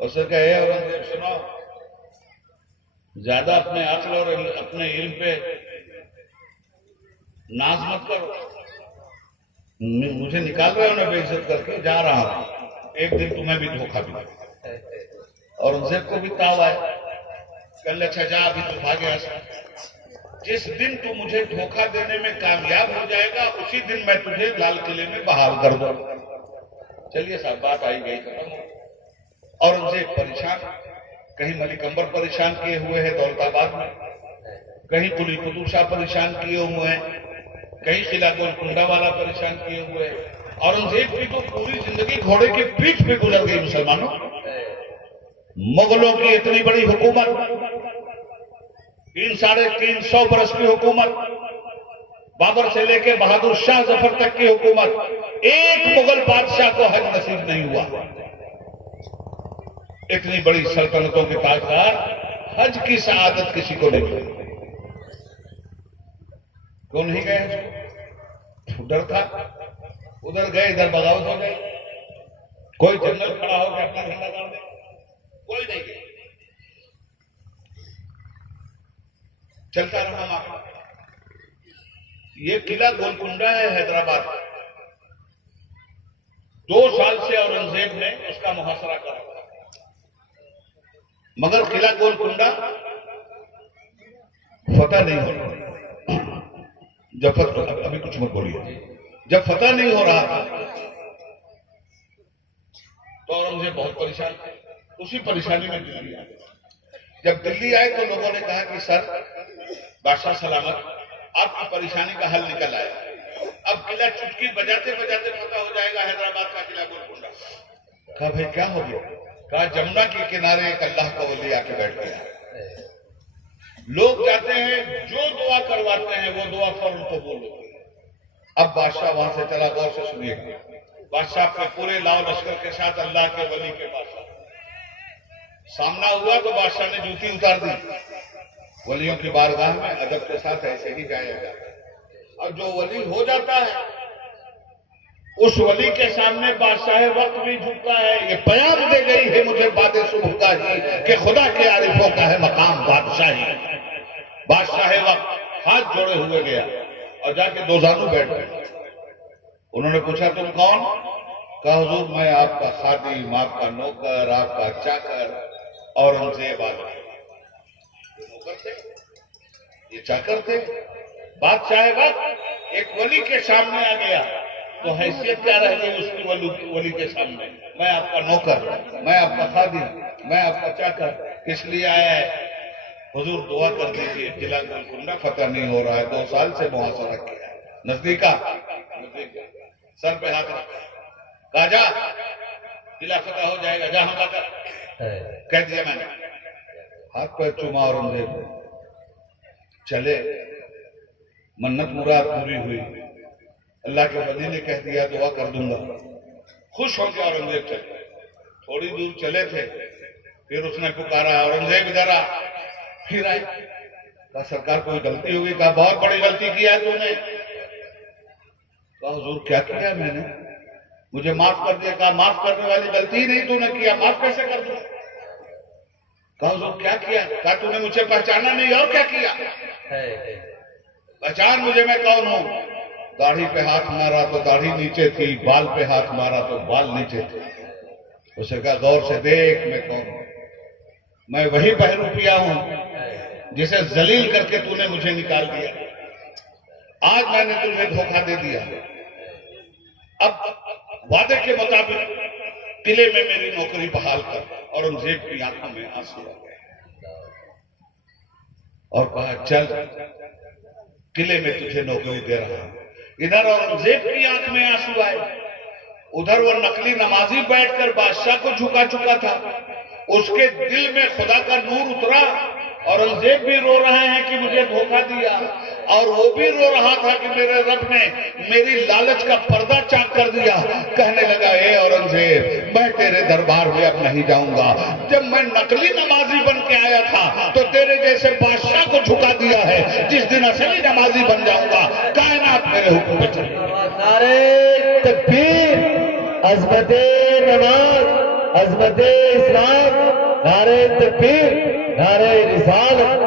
اسے کہے اورنگزیب سنو، زیادہ اپنے عقل اور اپنے علم پہ ناز مت کرو، مجھے نکال رہے ہو نا بے عزت کر کے، جا رہا ہوں، ایک دن تمہیں بھی دھوکہ بھی دے۔ اورنگزیب کو بھی تاؤ آئے، کہ اچھا جا، ابھی تو بھاگے ایسا، جس دن تو مجھے دھوکہ دینے میں کامیاب ہو جائے گا اسی دن میں تجھے لال قلعے میں بحال کر دوں۔ چلیے صاحب، بات آئی گئی، ختم ہو۔ اورنگزیب پریشان، کہیں ملک امبر پریشان کیے ہوئے ہیں دولت آباد میں، کہیں قلی قطب شاہ پریشان کیے ہوئے ہیں، کہیں قلعہ گولکنڈہ والا پریشان کیے ہوئے ہیں۔ اورنگزیب کی تو پوری زندگی گھوڑے کی پیٹھ پہ گزر گئی مسلمانوں۔ مغلوں کی اتنی بڑی حکومت، 300 برس کی حکومت، بابر سے لے کے بہادر شاہ ظفر تک کی حکومت، ایک مغل بادشاہ کو حج نصیب نہیں ہوا۔ اتنی بڑی سلطنتوں کے تاجدار، حج کی سعادت کسی کو نہیں ملی۔ کیوں نہیں گئے؟ ڈر تھا، ادھر گئے ادھر بغاوت ہو گئی، کوئی جنرل کھڑا ہو کے اپنا جھنڈا گاڑ دے، کوئی نہیں گیا، چلتا رہا معاملہ۔ یہ قلعہ گولکنڈہ ہے حیدرآباد، 2 سال سے اورنگزیب نے اس کا محاصرہ کر رکھا، مگر قلعہ گولکنڈہ فتح نہیں ہو رہا۔ جب فتح، ابھی کچھ مت بولیے، جب فتح نہیں ہو رہا تھا تو اورنگزیب بہت پریشان تھے۔ اسی پریشانی میں دلی آئے۔ جب دلی آئے تو لوگوں نے کہا کہ سر بادشاہ سلامت، آپ کی پریشانی کا حل نکل آئے، اب قلعہ چٹکی بجاتے بجاتے فتح ہو جائے گا حیدرآباد کا قلعہ گولکنڈہ۔ کہا بھائی کیا ہو گیا؟ کہا جمنا کے کنارے ایک اللہ کا ولی آ کے بیٹھ گیا، لوگ جاتے ہیں جو دعا کرواتے ہیں وہ دعا فوراً قبول ہوتی ہے۔ اب بادشاہ وہاں سے چلا، غور سے سنیے گا، بادشاہ اپنے پورے لاؤ لشکر کے ساتھ اللہ کے ولی کے پاس سامنا ہوا تو بادشاہ نے جوتی اتار دی۔ ولیوں کی بارگاہ میں ادب کے ساتھ ایسے ہی جایا جاتا ہے، اور جو ولی ہو جاتا ہے اس ولی کے سامنے بادشاہ وقت بھی جھکتا ہے۔ یہ پیام دے گئی ہے مجھے باد صبح کا ہی کہ خدا کے عارفوں کا ہے مقام بادشاہی۔ بادشاہ وقت ہاتھ جوڑے ہوئے گیا اور جا کے 2 زانو بیٹھ گئے۔ انہوں نے پوچھا تم کون؟ کہا حضور میں آپ کا خادم، آپ کا نوکر، آپ کا چاکر اورنگزیب آدمی۔ یہ نوکر تھے، یہ چاکر تھے۔ بادشاہ وقت ایک ولی کے سامنے آ گیا تو حیثیت کیا رہ گئی اس کی ولی کے سامنے؟ میں آپ کا نوکر، میں آپ کا خادم، میں آپ کا چاکر، کس لیے آیا ہے؟ حضور دعا کر دیجیے، قلعہ گولکنڈہ فتح نہیں ہو رہا ہے، 2 سال سے محاصرہ کیا ہے، نزدیک سر پہ ہاتھ رکھا، کہا جا قلعہ فتح ہو جائے گا، جا حملہ کر، کہہ دیا میں نے۔ ہاتھ پہ چوما اورنگزیب، چلے، منت مراد پوری ہوئی، اللہ کے ولی نے کہہ دیا دعا کر دوں گا، خوش ہو کے اورنگزیب چلے۔ تھوڑی دور چلے تھے، پھر اس نے پکارا اورنگزیب ادھر آ، پھر آئے، کہا سرکار کوئی غلطی ہوگی؟ کہا بہت بڑی غلطی کی ہے تو نے۔ کہا حضور کیا کیا میں نے؟ مجھے معاف کر دیا۔ کہا معاف کرنے والی غلطی ہی نہیں تو نے کیا، معاف کیسے کر دوں؟ کہا حضور کیا کیا؟ کہا تو نے مجھے پہچانا نہیں، اور کیا کیا؟ پہچان مجھے، میں کون ہوں؟ داڑھی پہ ہاتھ مارا تو داڑھی نیچے تھی، بال پہ ہاتھ مارا تو بال نیچے تھے۔ اسے کہا غور سے دیکھ میں کون ہوں، میں وہی بہروپیہ ہوں جسے ذلیل کر کے تو نے مجھے نکال دیا، آج میں نے تجھے دھوکہ دے دیا، اب وعدے کے مطابق قلعے میں میری نوکری بحال کر۔ اورنگزیب کی آنکھوں میں آنسو آ گئے اور کہا چل قلعے میں تجھے نوکری دے رہا ہوں۔ ادھر اورنگزیب کی آنکھ میں آنسو آئے، ادھر وہ نقلی نمازی بیٹھ کر بادشاہ کو جھکا چکا تھا، اس کے دل میں خدا کا نور اترا۔ اورنگزیب بھی رو رہے ہیں کہ مجھے دھوکہ دیا، اور وہ بھی رو رہا تھا کہ میرے رب نے میری لالچ کا پردہ چاک کر دیا۔ کہنے لگا اے اورنگزیب میں تیرے دربار میں اب نہیں جاؤں گا، جب میں نقلی نمازی بن کے آیا تھا تو تیرے جیسے بادشاہ کو جھکا دیا ہے، جس دن اصلی نمازی بن جاؤں گا کائنات میرے حکم پہ چلے۔ نعرہ تکبیر، عظمت نماز، عظمت اسلام، نعرہ تکبیر، نعرہ رسالت۔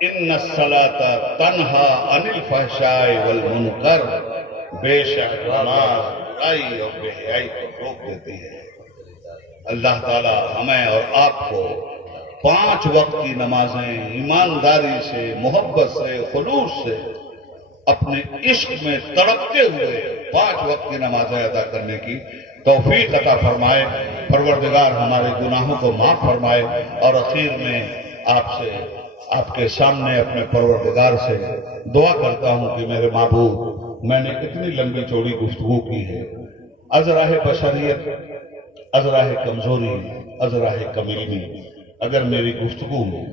ان الصلاۃ تنہا عن الفحشاء والمنکر، بے شک نماز برائی اور بے حیائی کو روک دیتی ہے۔ اللہ تعالی ہمیں اور آپ کو 5 وقت کی نمازیں ایمانداری سے، محبت سے، خلوص سے، اپنے عشق میں تڑپتے ہوئے 5 وقت کی نمازیں ادا کرنے کی توفیق عطا فرمائے۔ پروردگار ہمارے گناہوں کو معاف فرمائے۔ اور اخیر میں آپ کے سامنے اپنے پروردگار سے دعا کرتا ہوں کہ میرے معبود، میں نے اتنی لمبی چوڑی گفتگو کی ہے، از راہ بشریت، از راہ کمزوری، از راہ کمیلی، اگر میری گفتگو میں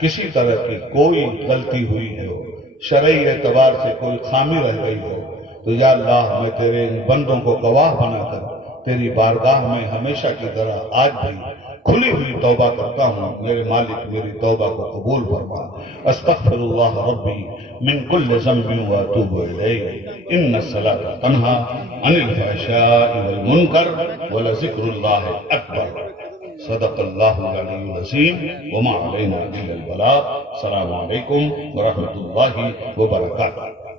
کسی طرح کی کوئی غلطی ہوئی ہو، شرعی اعتبار سے کوئی خامی رہ گئی ہو، تو یا اللہ میں تیرے ان بندوں کو گواہ بنا کر تیری بارگاہ میں ہمیشہ کی طرح آج بھی کھلی ہوئی توبہ کرتا ہوں۔ میرے مالک میری توبہ کو قبول فرما۔ استغفر اللہ ربی من کل ذنب واتوب الیہ، ان الصلاۃ تنہا عن الفحشاء والمنکر ولذکر اللہ اکبر۔ صدق اللہ العلی العظیم وما علینا الا البلاغ۔ السلام علیکم ورحمۃ اللہ وبرکاتہ۔